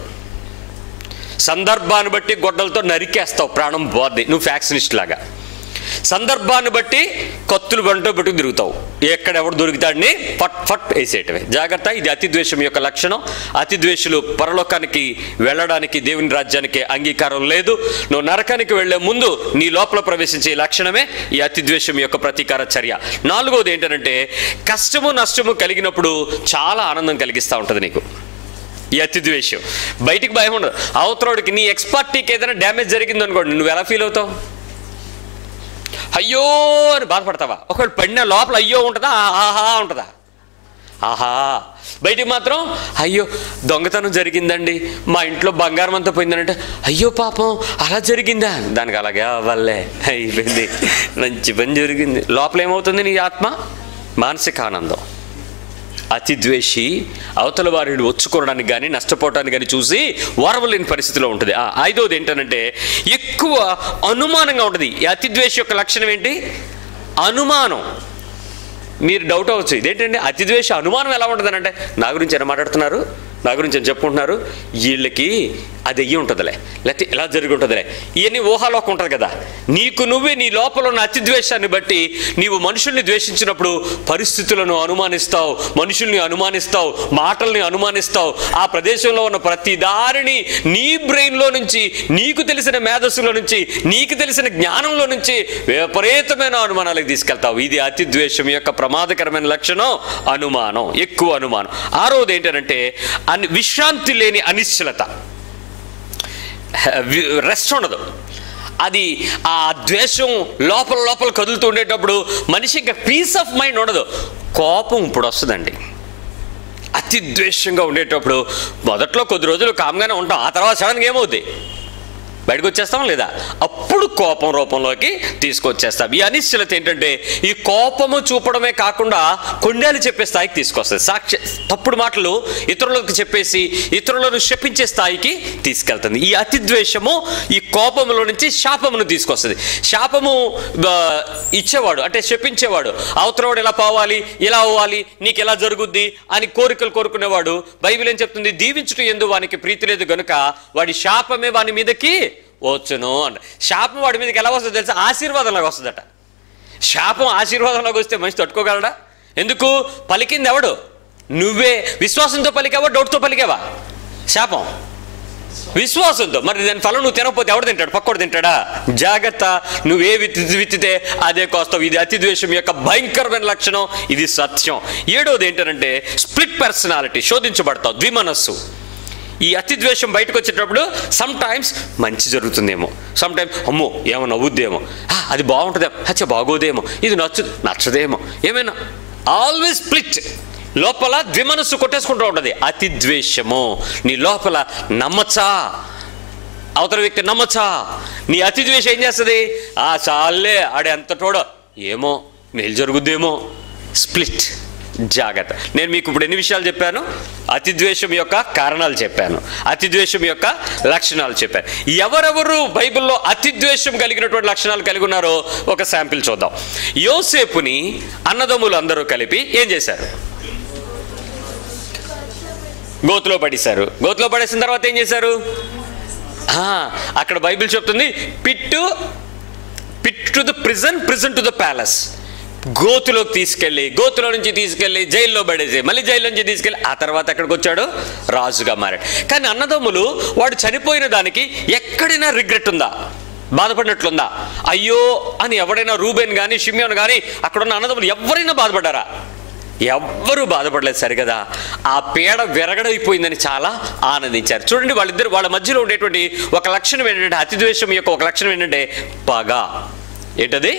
సందర్భాన్ని బట్టి గొడ్డలతో నరికేస్తావు, ప్రాణం పోద్ది, నువ్వు ఫ్యాక్షనిస్ట్ లాగా. సందర్భాన్ని బట్టి కత్తులు బంటో పెట్టుకు తిరుగుతావు, ఎక్కడెవడు దొరుకుతాడని ఫట్ ఫట్ వేసేయటమే. జాగ్రత్త, ఇది అతి ద్వేషం యొక్క లక్షణం. అతి ద్వేషులు పరలోకానికి వెళ్ళడానికి, దేవుని రాజ్యానికి అంగీకారం లేదు. నువ్వు నరకానికి వెళ్లే ముందు నీ లోపల ప్రవేశించే లక్షణమే ఈ అతి ద్వేషం యొక్క ప్రతీకార చర్య. 4వది ఏంటంటే కష్టము నష్టము కలిగినప్పుడు చాలా ఆనందం కలిగిస్తూ ఉంటుంది నీకు ఈ అతి ద్వేషం. బయటికి భయం ఉండదు. అవతరోడికి నీ ఎక్స్పర్టీకి ఏదైనా డ్యామేజ్ జరిగింది అనుకోండి, నువ్వు ఎలా ఫీల్ అవుతావు? అయ్యో అని బాధపడతావా? ఒకవేళ పడిన లోపల అయ్యో ఉంటుందా? ఆహా ఉంటుందా? ఆహా. బయటికి మాత్రం అయ్యో దొంగతనం జరిగిందండి, మా ఇంట్లో బంగారం అంతా పోయిందనంటే అయ్యో పాపం అలా జరిగిందా? దానికి అలాగే అవ్వలే, అయిపోయింది, మంచి పని జరిగింది. లోపల ఏమవుతుంది? నీ ఆత్మ మానసిక ఆనందం. అతి ద్వేషి అవతల వారిని వచ్చుకోవడానికి కానీ నష్టపోవడానికి కానీ చూసి ఓర్వలేని పరిస్థితిలో ఉంటుంది. 5వది ఏంటంటే ఎక్కువ అనుమానంగా ఉంటుంది. ఈ అతి ద్వేషి యొక్క లక్షణం ఏంటి? అనుమానం. మీరు డౌట్ అవ్వచ్చు, ఇదేంటండి అతి ద్వేష అనుమానం ఎలా ఉంటుంది అంటే, నా గురించి ఎలా మాట్లాడుతున్నారు, నా గురించి అని చెప్పుకుంటున్నారు, వీళ్ళకి అది అయ్యి ఉంటుందిలే, లేకపోతే ఇలా జరిగి ఉంటుందిలే, ఇవన్నీ ఊహాలోకి ఉంటుంది కదా. నీకు నువ్వే నీ లోపల ఉన్న అతి ద్వేషాన్ని బట్టి నీవు మనుషుల్ని ద్వేషించినప్పుడు పరిస్థితులను అనుమానిస్తావు, మనుషుల్ని అనుమానిస్తావు, మాటల్ని అనుమానిస్తావు. ఆ ప్రదేశంలో ఉన్న ప్రతి దారిని నీ బ్రెయిన్లో నుంచి, నీకు తెలిసిన మేధస్సులో నుంచి, నీకు తెలిసిన జ్ఞానంలో నుంచి విపరీతమైన అనుమానాలకు తీసుకెళ్తావు. ఇది అతి ద్వేషం యొక్క ప్రమాదకరమైన లక్షణం, అనుమానం, ఎక్కువ అనుమానం. 6వది ఏంటంటే విశ్రాంతి లేని అనిశ్చలత, రెస్ట్ ఉండదు. అది ఆ ద్వేషం లోపల కదులుతూ ఉండేటప్పుడు మనిషి ఇంకా పీస్ ఆఫ్ మైండ్ ఉండదు. కోపం ఇప్పుడు వస్తుందండి. అతి ద్వేషంగా ఉండేటప్పుడు మొదట్లో కొద్ది రోజులు కామ్గానే ఉంటాం, ఆ తర్వాత సడన్గా ఏమవుద్ది? బయటకు వచ్చేస్తాం లేదా? అప్పుడు కోపం రూపంలోకి తీసుకొచ్చేస్తాం. ఈ అనిశ్చలత ఏంటంటే ఈ కోపము చూపడమే కాకుండా కొండేలు చెప్పే స్థాయికి తీసుకొస్తుంది. తప్పుడు మాటలు ఇతరులకు చెప్పేసి ఇతరులను శపించే స్థాయికి తీసుకెళ్తుంది. ఈ అతి ద్వేషము ఈ కోపములో నుంచి శాపమును తీసుకొస్తుంది. శాపము ఇచ్చేవాడు అంటే శపించేవాడు, అవతలవాడు ఎలా పోవాలి, ఇలా అవ్వాలి, నీకు ఎలా జరుగుద్ది అని కోరికలు కోరుకునేవాడు. బైబిల్ ఏం చెప్తుంది? దీవించుట యందు వానికి ప్రీతి లేదు గనుక వాడి శాపమే వాని మీదకి వచ్చును అంట. శాపం వాడి మీదకి ఎలా వస్తుందో తెలుసా? ఆశీర్వాదంలాగా వస్తుందట. శాపం ఆశీర్వాదంలాగా వస్తే మనిషి తట్టుకోగలడా? ఎందుకు? పలికింది ఎవడు? నువ్వే. విశ్వాసంతో పలికావా, డౌట్తో పలికావా? శాపం విశ్వాసంతో. మరి దాని ఫలం నువ్వు తినకపోతే ఎవడు తింటాడు? పక్కోడు తింటాడా? జాగ్రత్త, నువ్వే విత్తితే అదే కోస్తావు. ఇది అతి ద్వేషం యొక్క భయంకరమైన లక్షణం, ఇది సత్యం. 7వది ఏంటంటే స్ప్లిట్ పర్సనాలిటీ, శోధించబడతావు, ద్విమనస్సు. ఈ అతి ద్వేషం బయటకు వచ్చేటప్పుడు సమ్ టైమ్స్ మంచి జరుగుతుందేమో, సమ్ టైమ్స్ అమ్మో ఏమో నవ్వుద్దేమో, అది బాగుంటుందేమో, అచ్చా బాగోదేమో, ఇది నచ్చదేమో, ఏమైనా ఆల్వేస్ స్ప్లిట్. లోపల ద్విమనస్సు కొట్టేసుకుంటూ ఉంటుంది. అతి ద్వేషము నీ లోపల నమ్మచ్చా, అవతల వ్యక్తి నమ్మచ్చా. నీ అతి ద్వేషం ఏం చేస్తుంది? చాలే ఆడే అంత తోడో, ఏమో మేలు జరుగుద్దేమో, స్ప్లిట్. జాగ్రత్త. నేను మీకు ఇప్పుడు ఎన్ని విషయాలు చెప్పాను? అతిద్వేషం యొక్క కారణాలు చెప్పాను, అతిద్వేషం యొక్క లక్షణాలు చెప్పాను. ఎవరెవరు బైబిల్లో అతిద్వేషం కలిగినటువంటి లక్షణాలు కలిగి ఉన్నారో ఒక శాంపిల్ చూద్దాం. యోసేపుని అన్నదమ్ములు అందరూ కలిపి ఏం చేశారు? గోతులో పడేశారు. గోతులో పడేసిన తర్వాత ఏం చేశారు? అక్కడ బైబిల్ చెప్తుంది, pit to the prison to the palace. గోతులోకి తీసుకెళ్ళి, గోతులో నుంచి తీసుకెళ్ళి జైల్లో పడేసి, మళ్ళీ జైల్లో నుంచి తీసుకెళ్ళి ఆ తర్వాత ఎక్కడికి వచ్చాడు? రాజుగా మారాడు. కానీ అన్నదమ్ములు వాడు చనిపోయిన దానికి ఎక్కడైనా రిగ్రెట్ ఉందా? బాధపడినట్లుందా? అయ్యో అని ఎవడైనా రూబెన్ కానీ షిమ్యోన్ కానీ అక్కడున్న అన్నదమ్ములు ఎవరైనా బాధపడ్డారా? ఎవ్వరూ బాధపడలేదు. సరిగదా? ఆ పీడ విరగడైపోయిందని చాలా ఆనందించారు. చూడండి, వాళ్ళ మధ్యలో ఉండేటువంటి ఒక లక్షణం ఏంటంటే, అతిద్వేషం యొక్క ఒక లక్షణం ఏంటంటే పగ. ఏంటది?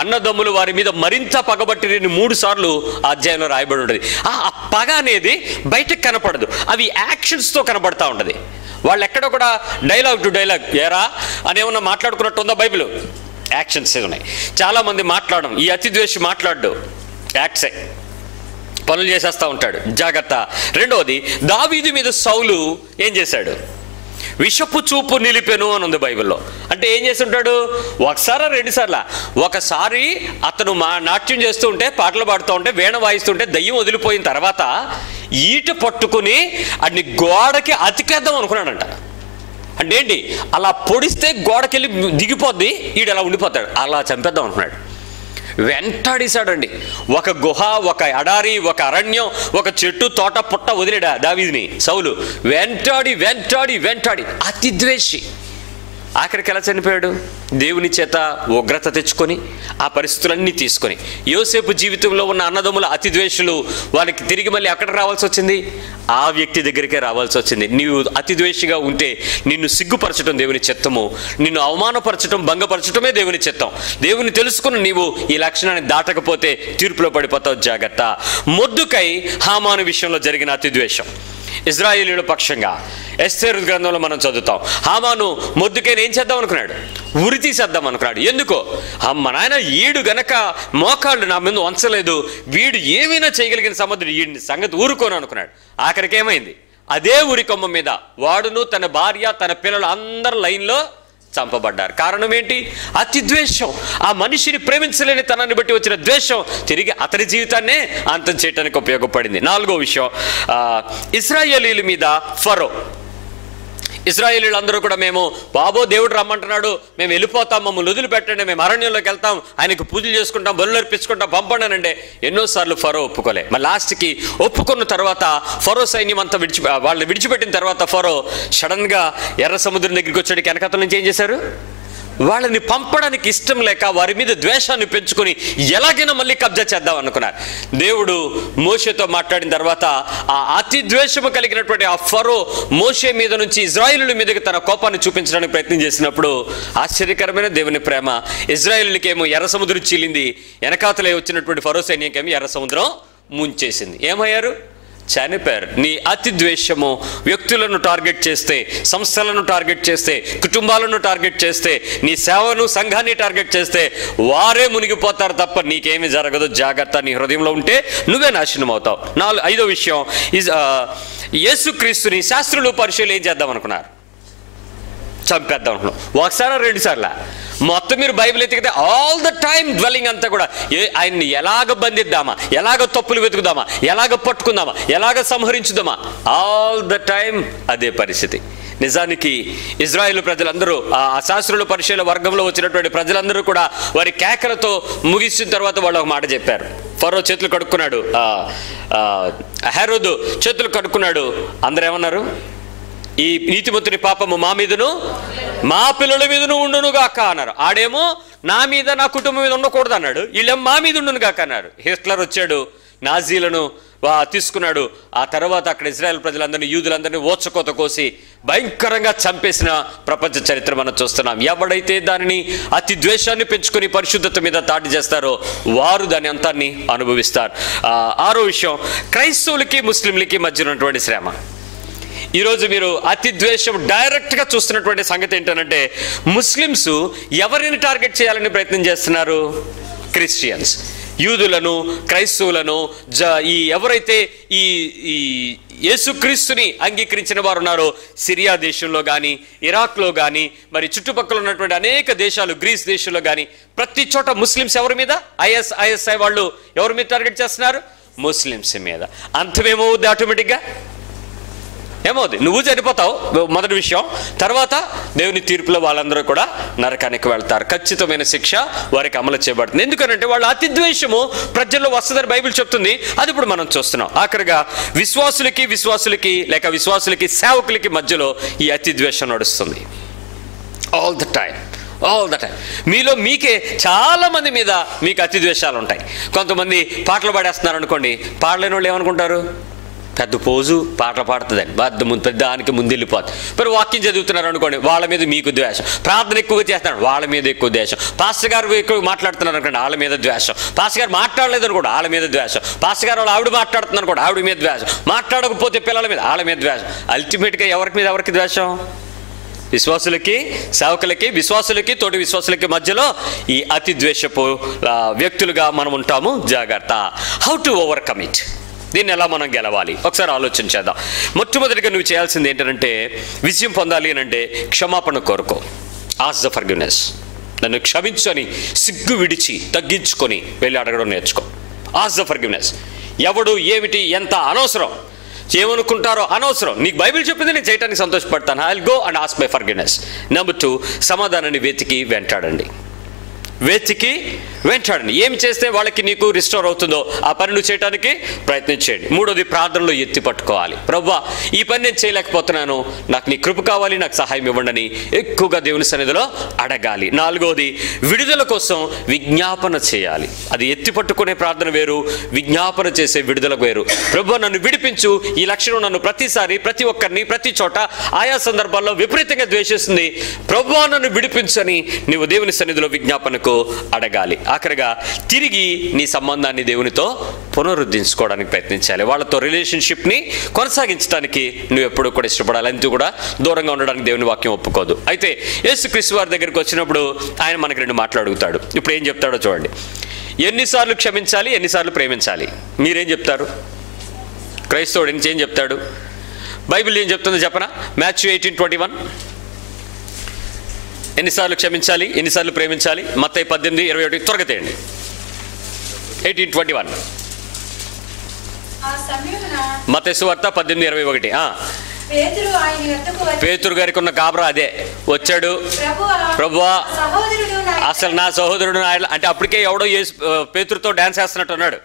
అన్నదమ్ములు వారి మీద మరింత పగబట్టి 3 సార్లు ఆ అధ్యాయంలో రాయబడి ఉంటుంది. ఆ పగ అనేది బయటకు కనపడదు, అవి యాక్షన్స్తో కనపడతా ఉంటుంది. వాళ్ళు ఎక్కడ కూడా డైలాగ్ టు డైలాగ్ ఏరా అని ఏమన్నా మాట్లాడుకున్నట్టు ఉందా? బైబిల్ యాక్షన్స్ ఉన్నాయి. చాలామంది మాట్లాడడం, ఈ అతిద్వేషి మాట్లాడు యాక్ట్సే, పనులు చేసేస్తూ ఉంటాడు. జాగ్రత్త. రెండవది, దావీదు మీద సౌలు ఏం చేశాడు? విషపు చూపు నిలిపెను అని ఉంది బైబిల్లో. అంటే ఏం చేసి ఉంటాడు? ఒకసారా 2 సార్లా? ఒకసారి అతను నాట్యం చేస్తూ ఉంటే, పాటలు పాడుతూ ఉంటే, వీణ వాయిస్తుంటే దయ్యం వదిలిపోయిన తర్వాత ఈట పట్టుకుని అన్ని గోడకి అతికేద్దాం అనుకున్నాడంట. అంటే ఏంటి? అలా పొడిస్తే గోడకెళ్ళి దిగిపోద్ది, ఈడు అలా ఉండిపోతాడు, అలా చంపేద్దాం అనుకున్నాడు. వెంటాడేశాడండి. ఒక గుహ, ఒక ఎడారి, ఒక అరణ్యం, ఒక చెట్టు, తోట, పుట్ట వదిలేడా దావీదుని సౌలు? వెంటాడి అతిద్వేషి. ఆఖరికి ఎలా చనిపోయాడు? దేవుని చేత ఉగ్రత తెచ్చుకొని ఆ పరిస్థితులన్నీ తీసుకొని. యోసేపు జీవితంలో ఉన్న అన్నదమ్ముల అతిద్వేషులు వాళ్ళకి తిరిగి మళ్ళీ అక్కడ రావాల్సి వచ్చింది, ఆ వ్యక్తి దగ్గరికే రావాల్సి వచ్చింది. నీవు అతిద్వేషిగా ఉంటే నిన్ను సిగ్గుపరచడం దేవుని చిత్తము, నిన్ను అవమానపరచడం, భంగపరచడమే దేవుని చిత్తం. దేవుని తెలుసుకుని నీవు ఈ లక్షణాన్ని దాటకపోతే తీర్పులో పడిపోతావు. జాగ్రత్త. మొర్దెకై హామాను విషయంలో జరిగిన అతిద్వేషం. ఇజ్రాయేలీయుల పక్షంగా ఎస్తేరు గ్రంథంలో మనం చదువుతాం. హామాను మొర్దెకైని ఏం చేద్దాం అనుకున్నాడు? ఉరి తీసేద్దాం అనుకున్నాడు. ఎందుకో? అమ్మ నాయన, ఈడు గనక మోకాళ్ళు నా మీద వంచలేదు, వీడు ఏమైనా చేయగలిగిన సముద్రుడు, వీడిని సంగతి ఊరుకోను అనుకున్నాడు. ఆఖరికి ఏమైంది? అదే ఉరి కొమ్మ మీద వాడును, తన భార్య, తన పిల్లలు అందరు లైన్లో చంపబడ్డారు. కారణం ఏంటి? అతిద్వేషం. ఆ మనిషిని ప్రేమించలేని తనాన్ని బట్టి వచ్చిన ద్వేషం తిరిగి అతని జీవితాన్నే అంతం చేయడానికి ఉపయోగపడింది. 4వ విషయం, ఇశ్రాయేలీయుల మీద ఫరో. ఇశ్రాయేలీయులు అందరూ కూడా, మేము బాబో దేవుడు రమ్మంటున్నాడు, మేము వెళ్ళిపోతాం, మమ్మల్ని వదిలిపెట్టండి, మేము అరణ్యంలోకి వెళ్తాం, ఆయనకు పూజలు చేసుకుంటాం, బలులు అర్పించుకుంటాం, పంపండి. ఎన్నోసార్లు ఫరో ఒప్పుకోలే. మరి లాస్ట్కి ఒప్పుకున్న తర్వాత ఫరో సైన్యం అంతా వాళ్ళని విడిచిపెట్టిన తర్వాత ఫరో సడన్గా ఎర్ర సముద్రం దగ్గరికి వచ్చాడు. వెనకతల నుంచి ఏం చేశారు? వాళ్ళని పంపడానికి ఇష్టం లేక వారి మీద ద్వేషాన్ని పెంచుకొని ఎలాగైనా మళ్ళీ కబ్జా చేద్దాం అనుకున్నారు. దేవుడు మోషేతో మాట్లాడిన తర్వాత ఆ అతి ద్వేషము కలిగినటువంటి ఆ ఫరో మోషే మీద నుంచి ఇజ్రాయేలీయుల మీదకి తన కోపాన్ని చూపించడానికి ప్రయత్నం చేసినప్పుడు ఆశ్చర్యకరమైన దేవుని ప్రేమ. ఇజ్రాయేలీయులకేమో ఎర్ర సముద్రం చీలింది, వెనకాతలే వచ్చినటువంటి ఫరో సైన్యంకేమో ఎర్ర సముద్రం ముంచేసింది. ఏమయ్యారు? చనిపోయారు. నీ అతి ద్వేషము వ్యక్తులను టార్గెట్ చేస్తే, సంస్థలను టార్గెట్ చేస్తే, కుటుంబాలను టార్గెట్ చేస్తే, నీ సేవను, సంఘాన్ని టార్గెట్ చేస్తే వారే మునిగిపోతారు తప్ప నీకేమీ జరగదు. జాగ్రత్త. నీ హృదయంలో ఉంటే నువ్వే నాశనం అవుతావు. 5వ విషయం, యేసుక్రీస్తుని శాస్త్రులు పరిశీలన ఏం చేద్దాం అనుకున్నారు? చంపేద్దాం అనుకున్నాం. ఒకసారి 2 సార్లా? మొత్తం మీరు బైబిల్ ఎత్తికితే ఆల్ ద టైమ్ డ్వెల్లింగ్ అంతా కూడా ఆయన్ని ఎలాగ బంధిద్దామా, ఎలాగ తప్పులు వెతుకుదామా, ఎలాగ పట్టుకుందామా, ఎలాగ సంహరించుదామా, ఆల్ ద టైమ్ అదే పరిస్థితి. నిజానికి ఇజ్రాయేలు ప్రజలందరూ, ఆ శాస్త్రుల పరిశీలన వర్గంలో వచ్చినటువంటి ప్రజలందరూ కూడా వారి కేకలతో ముగిసిన తర్వాత వాళ్ళు ఒక మాట చెప్పారు. ఫరో చేతులు కడుక్కున్నాడు, హెరోదు చేతులు కడుక్కున్నాడు. అందరూ ఏమన్నారు? ఈ నీతిమంతుని పాపము మా మీదను మా పిల్లల మీదను ఉండును గాక అన్నారు. ఆడేమో నా మీద, నా కుటుంబం మీద ఉండకూడదు అన్నాడు. వీళ్ళేమో మా మీద ఉండును గాక అన్నారు. హిట్లర్ వచ్చాడు, నాజీలను తీసుకున్నాడు. ఆ తర్వాత అక్కడ ఇజ్రాయెల్ ప్రజలందరినీ, యూదులందరినీ ఓచకోత కోసి భయంకరంగా చంపేసిన ప్రపంచ చరిత్ర మనం చూస్తున్నాం. ఎవడైతే దానిని అతి ద్వేషాన్ని పెంచుకొని పరిశుద్ధత మీద దాడి చేస్తారో వారు దాని అంతాన్ని అనుభవిస్తారు. 6వ విషయం, క్రైస్తవులకి ముస్లింలకి మధ్య ఉన్నటువంటి శ్రమ. ఈరోజు మీరు అతి ద్వేషం డైరెక్ట్గా చూస్తున్నటువంటి సంగతి ఏంటంటే, ముస్లిమ్స్ ఎవరిని టార్గెట్ చేయాలని ప్రయత్నం చేస్తున్నారు? క్రిస్టియన్స్. యూదులను, క్రైస్తవులను, ఈ ఎవరైతే ఈ యేసుక్రీస్తుని అంగీకరించిన వారు ఉన్నారో సిరియా దేశంలో కానీ, ఇరాక్లో కానీ, మరి చుట్టుపక్కల ఉన్నటువంటి అనేక దేశాలు, గ్రీస్ దేశంలో కానీ ప్రతి చోట ముస్లిమ్స్ ఎవరి మీద, ఐఎస్ఐ వాళ్ళు ఎవరి మీద టార్గెట్ చేస్తున్నారు? ముస్లిమ్స్ మీద. అంతమేమవుద్ది? ఆటోమేటిక్గా ఏమవుద్ది? నువ్వు చనిపోతావు, మొదటి విషయం. తర్వాత దేవుని తీర్పులో వాళ్ళందరూ కూడా నరకానికి వెళ్తారు. ఖచ్చితమైన శిక్ష వారికి అమలు చేయబడుతుంది. ఎందుకనంటే వాళ్ళ అతిద్వేషము ప్రజల్లో వస్తుందని బైబిల్ చెప్తుంది. అది ఇప్పుడు మనం చూస్తున్నాం. ఆఖరిగా విశ్వాసులకి లేక విశ్వాసులకి సేవకులకి మధ్యలో ఈ అతిద్వేషం నడుస్తుంది ఆల్ ద టైం. మీకే చాలా మంది మీద మీకు అతిద్వేషాలు ఉంటాయి. కొంతమంది పాటలు పాడేస్తున్నారు అనుకోండి, పాడలేని వాళ్ళు ఏమనుకుంటారు? పెద్ద పోజు పాటలు పాడుతుందని పెద్దానికి ముందు వెళ్ళిపోతుంది. మరి వాక్యం చదువుతున్నారు అనుకోండి, వాళ్ళ మీద మీకు ద్వేషం. ప్రార్థన ఎక్కువగా చేస్తున్నారు, వాళ్ళ మీద ఎక్కువ ద్వేషం. పాస్టర్ గారు ఎక్కువ మాట్లాడుతున్నారు అనుకోండి, వాళ్ళ మీద ద్వేషం. పాస్టర్ గారు మాట్లాడలేదు అనుకోండి, వాళ్ళ మీద ద్వేషం. పాస్టర్ గారు ఆవిడ మాట్లాడుతున్నారు అనుకోండి, ఆవిడ మీద ద్వేషం. మాట్లాడకపోతే పిల్లల మీద, వాళ్ళ మీద ద్వేషం. అల్టిమేట్గా ఎవరికి ద్వేషం? విశ్వాసులకి, సేవకులకి, విశ్వాసులకి, తోటి విశ్వాసులకి మధ్యలో ఈ అతి ద్వేషపు వ్యక్తులుగా మనం ఉంటాము. జాగ్రత్త. How to overcome it? దీన్ని ఎలా మనం గెలవాలి? ఒకసారి ఆలోచన చేద్దాం. మొట్టమొదటిగా నువ్వు చేయాల్సింది ఏంటంటే, విజయం పొందాలి అని అంటే క్షమాపణ కోరుకో. ఆస్ ద ఫర్గివ్నెస్. నన్ను క్షమించు అని సిగ్గు విడిచి తగ్గించుకొని వెళ్ళి అడగడం నేర్చుకో. ఆస్ ద ఫర్గివ్నెస్. ఎవడు ఏమిటి ఎంత అనవసరం, ఏమనుకుంటారో అనవసరం. నీకు బైబిల్ చెప్పింది, నేను చేయడానికి సంతోషపడతాను. I will go and ask my forgiveness. Number 2, సమాధానాన్ని వెతికి వెంటాడండి. ఏం చేస్తే వాళ్ళకి నీకు రిస్టోర్ అవుతుందో ఆ పని నువ్వు చేయడానికి ప్రయత్నించేయండి. 3వది, ప్రార్థనలో ఎత్తి పట్టుకోవాలి. ప్రభువా, ఈ పని నేను చేయలేకపోతున్నాను, నాకు నీ కృప కావాలి, నాకు సహాయం ఇవ్వండి ఎక్కువగా దేవుని సన్నిధిలో అడగాలి. 4వది, విడుదల కోసం విజ్ఞాపన చేయాలి. అది ఎత్తి పట్టుకునే ప్రార్థన వేరు, విజ్ఞాపన చేసే విడుదలకు వేరు. ప్రభువా, నన్ను విడిపించు. ఈ లక్షణం నన్ను ప్రతిసారి, ప్రతి ఒక్కరిని, ప్రతి చోట, ఆయా సందర్భాల్లో విపరీతంగా ద్వేషిస్తుంది. ప్రభువా, నన్ను విడిపించు అని నీవు దేవుని సన్నిధిలో విజ్ఞాపనకు అడగాలి. ఆఖరిగా తిరిగి నీ సంబంధాన్ని దేవునితో పునరుద్ధరించుకోవడానికి ప్రయత్నించాలి. వాళ్ళతో రిలేషన్షిప్ని కొనసాగించడానికి నువ్వు ఎప్పుడు కూడా ఇష్టపడాలి. అంతూ కూడా దూరంగా ఉండడానికి దేవుని వాక్యం ఒప్పుకోదు. అయితే యేసుక్రీస్తు వారి దగ్గరికి వచ్చినప్పుడు ఆయన మనకి 2 మాటలు అడుగుతాడు. ఇప్పుడు ఏం చెప్తాడో చూడండి. ఎన్నిసార్లు క్షమించాలి, ఎన్నిసార్లు ప్రేమించాలి? మీరేం చెప్తారు? క్రైస్తవుడు ఏం చెప్తాడు? బైబిల్ ఏం చెప్తుందో చెప్పనా? మాథ్యూ 18:21. ఎన్నిసార్లు క్షమించాలి, ఎన్నిసార్లు ప్రేమించాలి? మత్తయి 18:21. త్వరగా తేయండి. 18:21. మత్తయి సువార్త 18:21. పేతురు గారికి ఉన్న గాబరా అదే. వచ్చాడు, ప్రభువా అసలు నా సహోదరుడు అంటే అప్పటికే ఎవడో పేతురుతో డాన్స్ వేస్తున్నట్టు ఉన్నాడు.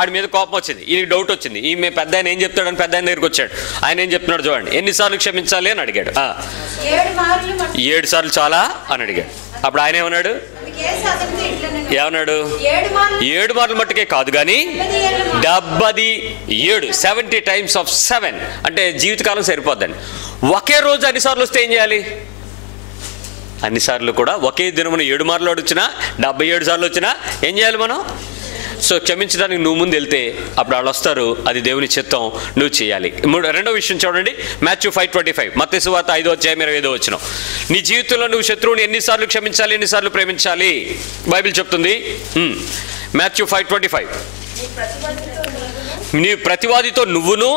ఆడి మీద కోపం వచ్చింది, ఈయనకి డౌట్ వచ్చింది. ఈమె పెద్ద ఆయన ఏం చెప్తాడని పెద్ద ఆయన దగ్గరికి వచ్చాడు. ఆయన ఏం చెప్తున్నాడు చూడండి. ఎన్నిసార్లు క్షమించాలి అని అడిగాడు. 7 సార్లు చాలా అని అడిగాడు. అప్పుడు ఆయన ఏమన్నాడు? 7 మార్లు మట్టుకే కాదు కానీ 70 times of 7 అంటే జీవితకాలం సరిపోద్దండి. ఒకే రోజు అన్నిసార్లు వస్తే ఏం చేయాలి? అన్నిసార్లు కూడా ఒకే దినమున 7 మార్లు వచ్చినా 77 సార్లు వచ్చినా ఏం చేయాలి మనం? సో క్షమించడానికి నువ్వు ముందు వెళ్తే అప్పుడు వాళ్ళు వస్తారు. అది దేవుని చిత్తం, నువ్వు చేయాలి. 2వ విషయం చూడండి. మాథ్యూ 5:25. మత్తయి సువార్త 5:25. నీ జీవితంలో నువ్వు శత్రువుని ఎన్నిసార్లు క్షమించాలి, ఎన్నిసార్లు ప్రేమించాలి? బైబిల్ చెప్తుంది. మాథ్యూ 5:25. నీ ప్రతివాదితో నువ్వును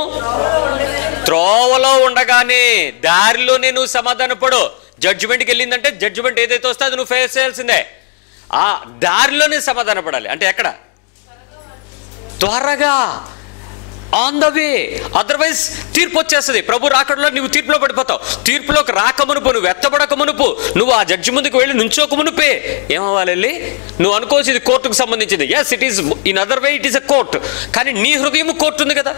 త్రోవలో ఉండగానే దారిలోనే నువ్వు సమాధానపడు. జడ్జిమెంట్కి వెళ్ళిందంటే జడ్జిమెంట్ ఏదైతే వస్తే అది నువ్వు ఫేస్ చేయాల్సిందే. ఆ దారిలోనే సమాధానపడాలి. అంటే ఎక్కడ? త్వరగా, ఆన్ ద వే. అదర్వైజ్ తీర్పు వచ్చేస్తుంది. ప్రభు రాకడలో నువ్వు తీర్పులో పడిపోతావు. తీర్పులోకి రాకమునుపు, నువ్వు ఎత్తబడక మునుపు, నువ్వు ఆ జడ్జి ముందుకు వెళ్ళి నుంచోక మునుపే ఏమవ్వాలి? వెళ్ళి నువ్వు అనుకోవచ్చు ఇది కోర్టుకు సంబంధించింది. Yes, it is in other way, it is a court. కానీ నీ హృదయం కోర్టు ఉంది కదా.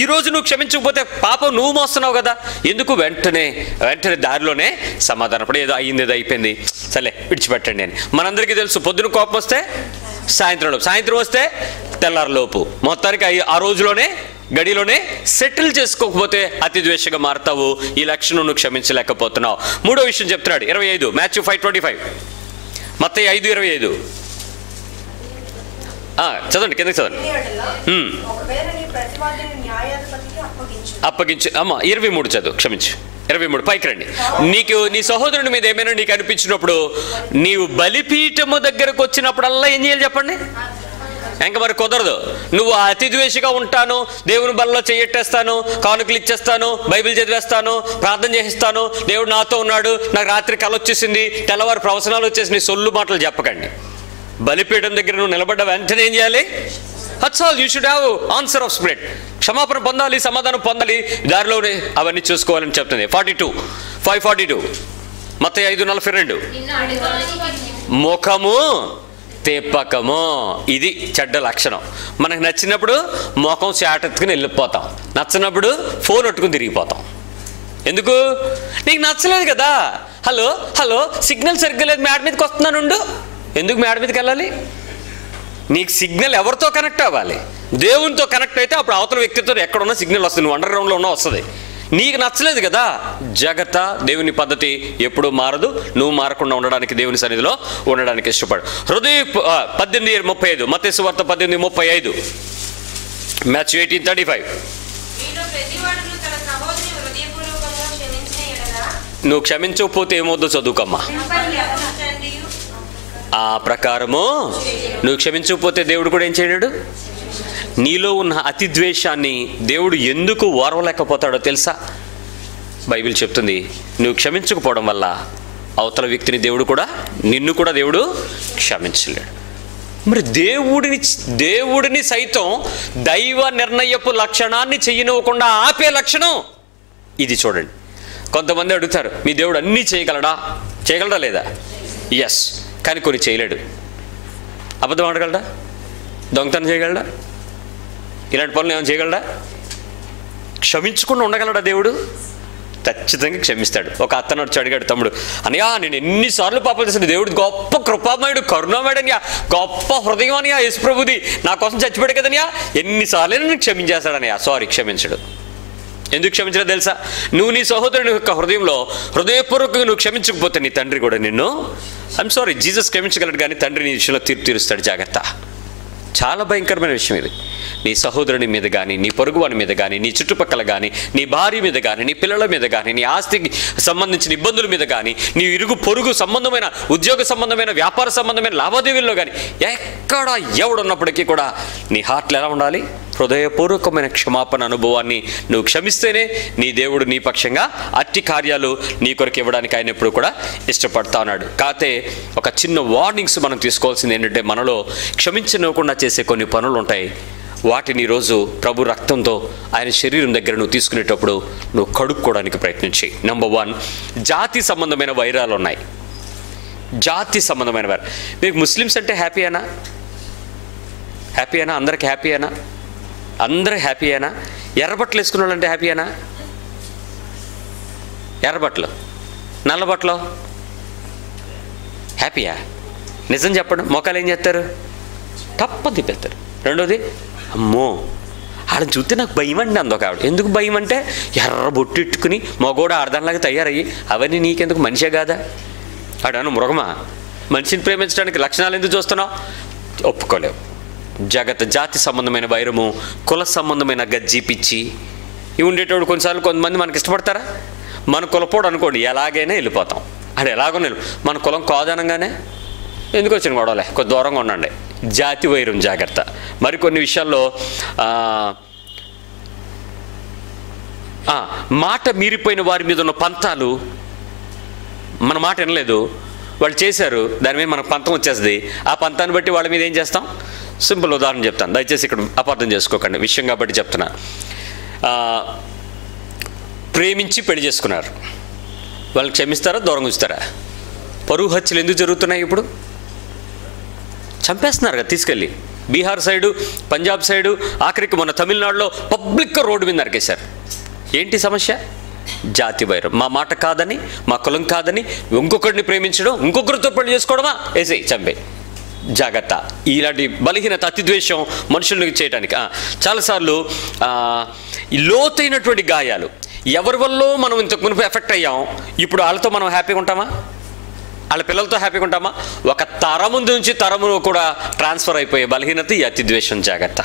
ఈ రోజు నువ్వు క్షమించకపోతే పాపం నువ్వు మోస్తున్నావు కదా. ఎందుకు? వెంటనే దారిలోనే సమాధానపడి ఏదో అయ్యింది, ఏదో అయిపోయింది, సరే విడిచిపెట్టండి అని. మనందరికీ తెలుసు, పొద్దున కోపం వస్తే సాయంత్రం వస్తే తెల్లారలోపు, మొత్తానికి ఆ రోజులోనే గడిలోనే సెటిల్ చేసుకోకపోతే అతి ద్వేషంగా మారుతావు. ఈ లక్షణం నువ్వు క్షమించలేకపోతున్నావు. 3వ విషయం చెప్తున్నాడు. 25. మాథ్యూ 5:25. మత్తయి 5:25. చదవండి, కిందకి చదవండి. అప్పగించు. 23 చదువు, క్షమించు. 23 పైకి రండి. నీకు నీ సహోదరుని మీద ఏమైనా నీకు అనిపించినప్పుడు నీవు బలిపీఠము దగ్గరకు వచ్చినప్పుడల్లా ఏం చేయాలి చెప్పండి? ఇంకా మరి కుదరదు. నువ్వు అతి ద్వేషిగా ఉంటాను, దేవుని బలలో చెయ్యెట్టేస్తాను, కానుకలు ఇచ్చేస్తాను, బైబిల్ చదివేస్తాను, ప్రార్థన చేయిస్తాను, దేవుడు నాతో ఉన్నాడు, నాకు రాత్రి కల వచ్చేసింది, తెల్లవారు ప్రవచనాలు వచ్చేసి సొల్లు మాటలు చెప్పకండి. బలిపీఠం దగ్గర నువ్వు నిలబడ్డ వెంటనే ఏం చేయాలి? That's all. You should have answer of spirit. క్షమాపణ పొందాలి, సమాధానం పొందాలి, దారిలోనే అవన్నీ చూసుకోవాలని చెప్తుంది. 5:42 మత్తయి 5:42 ముఖము తెప్పకము. ఇది చెడ్డ లక్షణం. మనకు నచ్చినప్పుడు ముఖం చాటెత్తుకుని వెళ్ళిపోతాం, నచ్చినప్పుడు ఫోన్ పట్టుకుని తిరిగిపోతాం. ఎందుకు? నీకు నచ్చలేదు కదా. హలో హలో సిగ్నల్ సరిగ్గా లేదు, మేడ మీదకి వస్తున్నాను. ఎందుకు మేడ మీదకి వెళ్ళాలి? నీకు సిగ్నల్ ఎవరితో కనెక్ట్ అవ్వాలి? దేవునితో కనెక్ట్ అయితే అప్పుడు అవతల వ్యక్తితో ఎక్కడున్నా సిగ్నల్ వస్తుంది, నువ్వు అండర్ గ్రౌండ్లో ఉన్నా వస్తుంది. నీకు నచ్చలేదు కదా, జాగ్రత్త. దేవుని పద్ధతి ఎప్పుడూ మారదు. నువ్వు మారకుండా ఉండడానికి, దేవుని సన్నిధిలో ఉండడానికి ఇష్టపడు. 18:35 మత్తయి సువార్త 18:35 Matthew 18:35 నువ్వు క్షమించకపోతే ఏమవుద్దో చదువుకమ్మా. ఆ ప్రకారము నువ్వు క్షమించకపోతే దేవుడు కూడా ఏం చేయలేడు. నీలో ఉన్న అతి ద్వేషాన్ని దేవుడు ఎందుకు ఓర్వలేకపోతాడో తెలుసా? బైబిల్ చెప్తుంది, నువ్వు క్షమించకపోవడం వల్ల అవతల వ్యక్తిని దేవుడు కూడా, నిన్ను కూడా దేవుడు క్షమించలేడు. మరి దేవుడిని సైతం దైవ నిర్ణయపు లక్షణాన్ని చెయ్యనివ్వకుండా ఆపే లక్షణం ఇది. చూడండి, కొంతమంది అడుగుతారు, మీ దేవుడు అన్నీ చేయగలడా లేదా? ఎస్, కానీ కొన్ని చేయలేడు. అబద్ధం ఆడగలడా? దొంగతనం చేయగలడా? ఇలాంటి పనులు ఏమైనా చేయగలడా? క్షమించకుండా ఉండగలడా దేవుడు? ఖచ్చితంగా క్షమిస్తాడు. ఒక అతను వచ్చి అడిగాడు, తమ్ముడు అనియా నేను ఎన్నిసార్లు పాపాలు చేశాను, దేవుడు గొప్ప కృపామయుడు, కరుణామయుడనియా, గొప్ప హృదయం అనియా, యేసు ప్రభుది నా కోసం చచ్చిపోయాడు కదనియా, ఎన్నిసార్లు నేను క్షమించేస్తాడనియా. సారీ, క్షమించడు. ఎందుకు క్షమించడం తెలుసా? నువ్వు నీ సహోదరుని యొక్క హృదయంలో హృదయపూర్వకంగా నువ్వు క్షమించకపోతే నీ తండ్రి కూడా నిన్ను, ఐఎమ్ సారీ, జీసస్ క్షమించగలడు కానీ తండ్రి నీ విషయంలో తీర్పు తీరుస్తాడు. జాగ్రత్త. చాలా భయంకరమైన విషయం ఇది. నీ సహోదరుని మీద కానీ, నీ పొరుగువాని మీద కానీ, నీ చుట్టుపక్కల కానీ, నీ భార్య మీద కానీ, నీ పిల్లల మీద కానీ, నీ ఆస్తికి సంబంధించిన ఇబ్బందుల మీద కానీ, నీ ఇరుగు పొరుగు సంబంధమైన, ఉద్యోగ సంబంధమైన, వ్యాపార సంబంధమైన లావాదేవీల్లో కానీ, ఎక్కడ ఎవడున్నప్పటికీ కూడా నీ హార్ట్లో ఎలా ఉండాలి? హృదయపూర్వకమైన క్షమాపణ అనుభవాన్ని నువ్వు క్షమిస్తేనే నీ దేవుడు నీ పక్షంగా అట్టి కార్యాలు నీ కొరకు ఇవ్వడానికి ఆయన ఎప్పుడు కూడా ఇష్టపడతా ఉన్నాడు. కాతే ఒక చిన్న వార్నింగ్స్ మనం తీసుకోవాల్సింది ఏంటంటే, మనలో క్షమించనివ్వకుండా చేసే కొన్ని పనులు ఉంటాయి. వాటిని ఈరోజు ప్రభు రక్తంతో ఆయన శరీరం దగ్గర నువ్వు తీసుకునేటప్పుడు నువ్వు కడుక్కోవడానికి ప్రయత్నించి. నెంబర్ 1, జాతి సంబంధమైన వైరాలు ఉన్నాయి. జాతి సంబంధమైన వైరం. మీకు ముస్లిమ్స్ అంటే హ్యాపీయేనా? అందరికి హ్యాపీయేనా? అందరూ హ్యాపీయేనా? ఎర్రబట్టలు వేసుకున్న వాళ్ళంటే హ్యాపీయేనా? ఎర్రబట్టలు, నల్లబట్టలు హ్యాపీయా? నిజం చెప్పండి. మొక్కలు ఏం చేస్తారు? తప్ప తిప్పేస్తారు. రెండోది, అమ్మో ఆడని చూస్తే నాకు భయం అండి అందొక ఆవిడ. ఎందుకు భయం అంటే, ఎర్ర బొట్టు ఇట్టుకుని మగోడు ఆడదానిలాగా తయారయ్యి, అవన్నీ నీకెందుకు? మనిషే కాదా? ఆడను మృగమా? మనిషిని ప్రేమించడానికి లక్షణాలు ఎందుకు చూస్తున్నావు? ఒప్పుకోలేవు. జాతి సంబంధమైన వైరము, కుల సంబంధమైన గజ్జి పిచ్చి ఇవి ఉండేటప్పుడు కొన్నిసార్లు కొంతమంది మనకి ఇష్టపడతారా? మన కులపోడు అనుకోండి, ఎలాగైనా వెళ్ళిపోతాం. అది ఎలాగో మన కులం కాదనగానే ఎందుకు వచ్చిన గొడవలే, కొద్ది దూరంగా ఉండండి. జాతి వైరం జాగ్రత్త. మరికొన్ని విషయాల్లో మాట మీరిపోయిన వారి మీద ఉన్న పంతాలు, మన మాట వినలేదు, వాళ్ళు చేశారు, దాని మీద మనకు పంతం వచ్చేస్తుంది. ఆ పంతాన్ని బట్టి వాళ్ళ మీద ఏం చేస్తాం? సింపుల్ ఉదాహరణ చెప్తాను, దయచేసి ఇక్కడ అపార్థం చేసుకోకండి, విషయం కాబట్టి చెప్తున్నా. ప్రేమించి పెళ్లి చేసుకున్నారు, వాళ్ళు క్షమిస్తారా? దూరం ఉంచుతారా? పరువు హత్యలు ఎందుకు జరుగుతున్నాయి? ఇప్పుడు చంపేస్తున్నారు కదా తీసుకెళ్ళి. బీహార్ సైడు, పంజాబ్ సైడు, ఆఖరికి మన తమిళనాడులో పబ్లిక్గా రోడ్డు మీద నరికేశారు. ఏంటి సమస్య? జాతి వైరం. మా మాట కాదని, మా కులం కాదని ఇంకొకరిని ప్రేమించడం, ఇంకొకరితో పెళ్లి చేసుకోవడమా? వేసేయి, చంపే. జాగ్రత్త. ఇలాంటి బలహీనత, అతిద్వేషం మనుషులకు చేయడానికి చాలాసార్లు లోతైనటువంటి గాయాలు. ఎవరి వల్ల మనం ఇంతకు మునుపు ఎఫెక్ట్ అయ్యాం, ఇప్పుడు వాళ్ళతో మనం హ్యాపీగా ఉంటామా? వాళ్ళ పిల్లలతో హ్యాపీగా ఉంటామా? ఒక తరము నుంచి తరము కూడా ట్రాన్స్ఫర్ అయిపోయే బలహీనత ఈ అతిద్వేషం. జాగ్రత్త.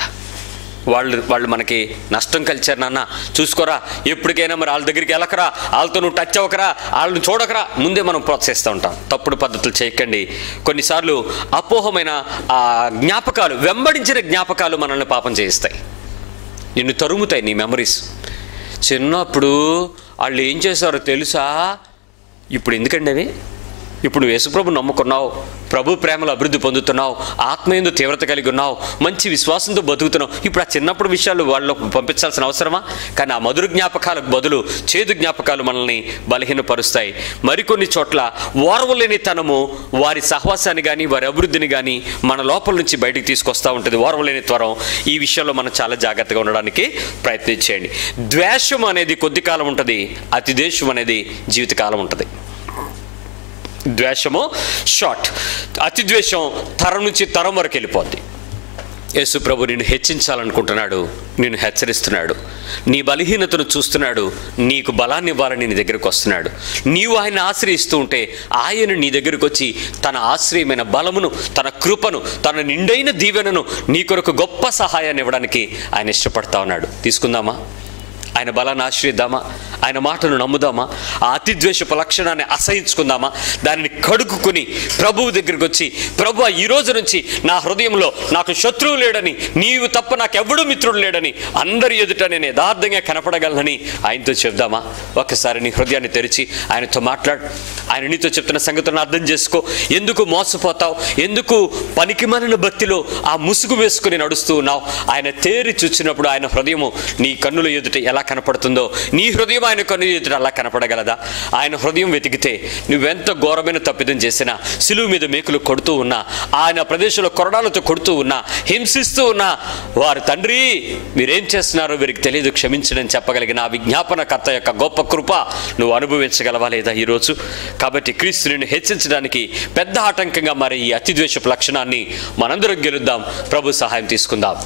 వాళ్ళు మనకి నష్టం కలిచారు నాన్న, చూసుకోరా, ఎప్పటికైనా మరి వాళ్ళ దగ్గరికి వెళ్ళకరా, వాళ్ళతో నువ్వు టచ్ అవ్వకరా, వాళ్ళని చూడకరా, ముందే మనం ప్రోత్సహిస్తూ ఉంటాం. తప్పుడు పద్ధతులు చేయకండి. కొన్నిసార్లు అపోహమైన జ్ఞాపకాలు, వెంబడించిన జ్ఞాపకాలు మనల్ని పాపం చేయిస్తాయి, నిన్ను తరుముతాయి నీ మెమరీస్. చిన్నప్పుడు వాళ్ళు ఏం చేశారో తెలుసా, ఇప్పుడు ఎందుకండి అవి? ఇప్పుడు నువ్వు యేసుప్రభు నమ్ముకున్నావు, ప్రభు ప్రేమలో అభివృద్ధి పొందుతున్నావు, ఆత్మయందు తీవ్రత కలిగి ఉన్నావు, మంచి విశ్వాసంతో బతుకుతున్నావు. ఇప్పుడు ఆ చిన్నప్పుడు విషయాలు వాళ్ళు పంపించాల్సిన అవసరమా? కానీ ఆ మధుర జ్ఞాపకాలకు బదులు చేదు జ్ఞాపకాలు మనల్ని బలహీనపరుస్తాయి. మరికొన్ని చోట్ల ఓర్వలేని తనము వారి సహవాసాన్ని కానీ వారి అభివృద్ధిని కానీ మన లోపల నుంచి బయటికి తీసుకొస్తూ ఉంటుంది. ఓర్వలేని త్వరం. ఈ విషయంలో మనం చాలా జాగ్రత్తగా ఉండడానికి ప్రయత్నించేయండి. ద్వేషం అనేది కొద్ది కాలం ఉంటుంది, అతి ద్వేషం అనేది జీవితకాలం ఉంటుంది. ద్వేషము షార్ట్, అతి ద్వేషం తరం నుంచి తరం వరకు వెళ్ళిపోద్ది. యేసు ప్రభు నిన్ను హెచ్చించాలనుకుంటున్నాడు, నిన్ను హెచ్చరిస్తున్నాడు. నీ బలహీనతను చూస్తున్నాడు, నీకు బలాన్ని ఇవ్వాలని నీ దగ్గరకు వస్తున్నాడు. నీవు ఆయన ఆశ్రయిస్తూ ఉంటే ఆయన నీ దగ్గరకు వచ్చి తన ఆశ్రయమైన బలమును, తన కృపను, తన నిండైన దీవెనను, నీ కొరకు గొప్ప సహాయాన్ని ఇవ్వడానికి ఆయన ఇష్టపడతా ఉన్నాడు. తీసుకుందామా? ఆయన బలాన్ని ఆశ్రయిద్దామా? ఆయన మాటను నమ్ముదామా? ఆ అతిద్వేషపు లక్షణాన్ని అసహించుకుందామా? దానిని కడుక్కుని ప్రభువు దగ్గరికి వచ్చి, ప్రభువా, ఈ రోజు నుంచి నా హృదయంలో నాకు శత్రువు లేడని, నీవు తప్ప నాకెవ్వడూ మిత్రుడు లేడని, అందరి ఎదుట నేను యథార్థంగా కనపడగలనని ఆయనతో చెప్దామా? ఒక్కసారి నీ హృదయాన్ని తెరిచి ఆయనతో మాట్లాడు. ఆయన నీతో చెప్తున్న సంగతులను అర్థం చేసుకో. ఎందుకు మోసపోతావు? ఎందుకు పనికిమాలిన భక్తిలో ఆ ముసుగు వేసుకుని నడుస్తూ ఉన్నావు? ఆయన తేరి చూచినప్పుడు ఆయన హృదయము నీ కన్నుల ఎదుట ఎలా కనపడుతుందో, నీ హృదయం ఆయన కన్ను ఎదుట అలా కనపడగలదా? ఆయన హృదయం వెతికితే నువ్వెంత ఘోరమైన తప్పిదం చేసినా, సిలువ మీద మేకులు కొడుతూ ఉన్నా, ఆయన ప్రదేశంలో కొరడాలతో కొడుతూ ఉన్నా, హింసిస్తూ ఉన్నా, వారు తండ్రి మీరేం చేస్తున్నారో వీరికి తెలియదు, క్షమించడని చెప్పగలిగిన ఆ విజ్ఞాపనకర్త యొక్క గొప్ప కృప నువ్వు అనుభవించగలవా లేదా ఈరోజు? కాబట్టి క్రీస్తుని హెచ్చించడానికి పెద్ద ఆటంకంగా మరి ఈ అతిద్వేషపు లక్షణాన్ని మనందరం గెలుద్దాం. ప్రభు సహాయం తీసుకుందాం.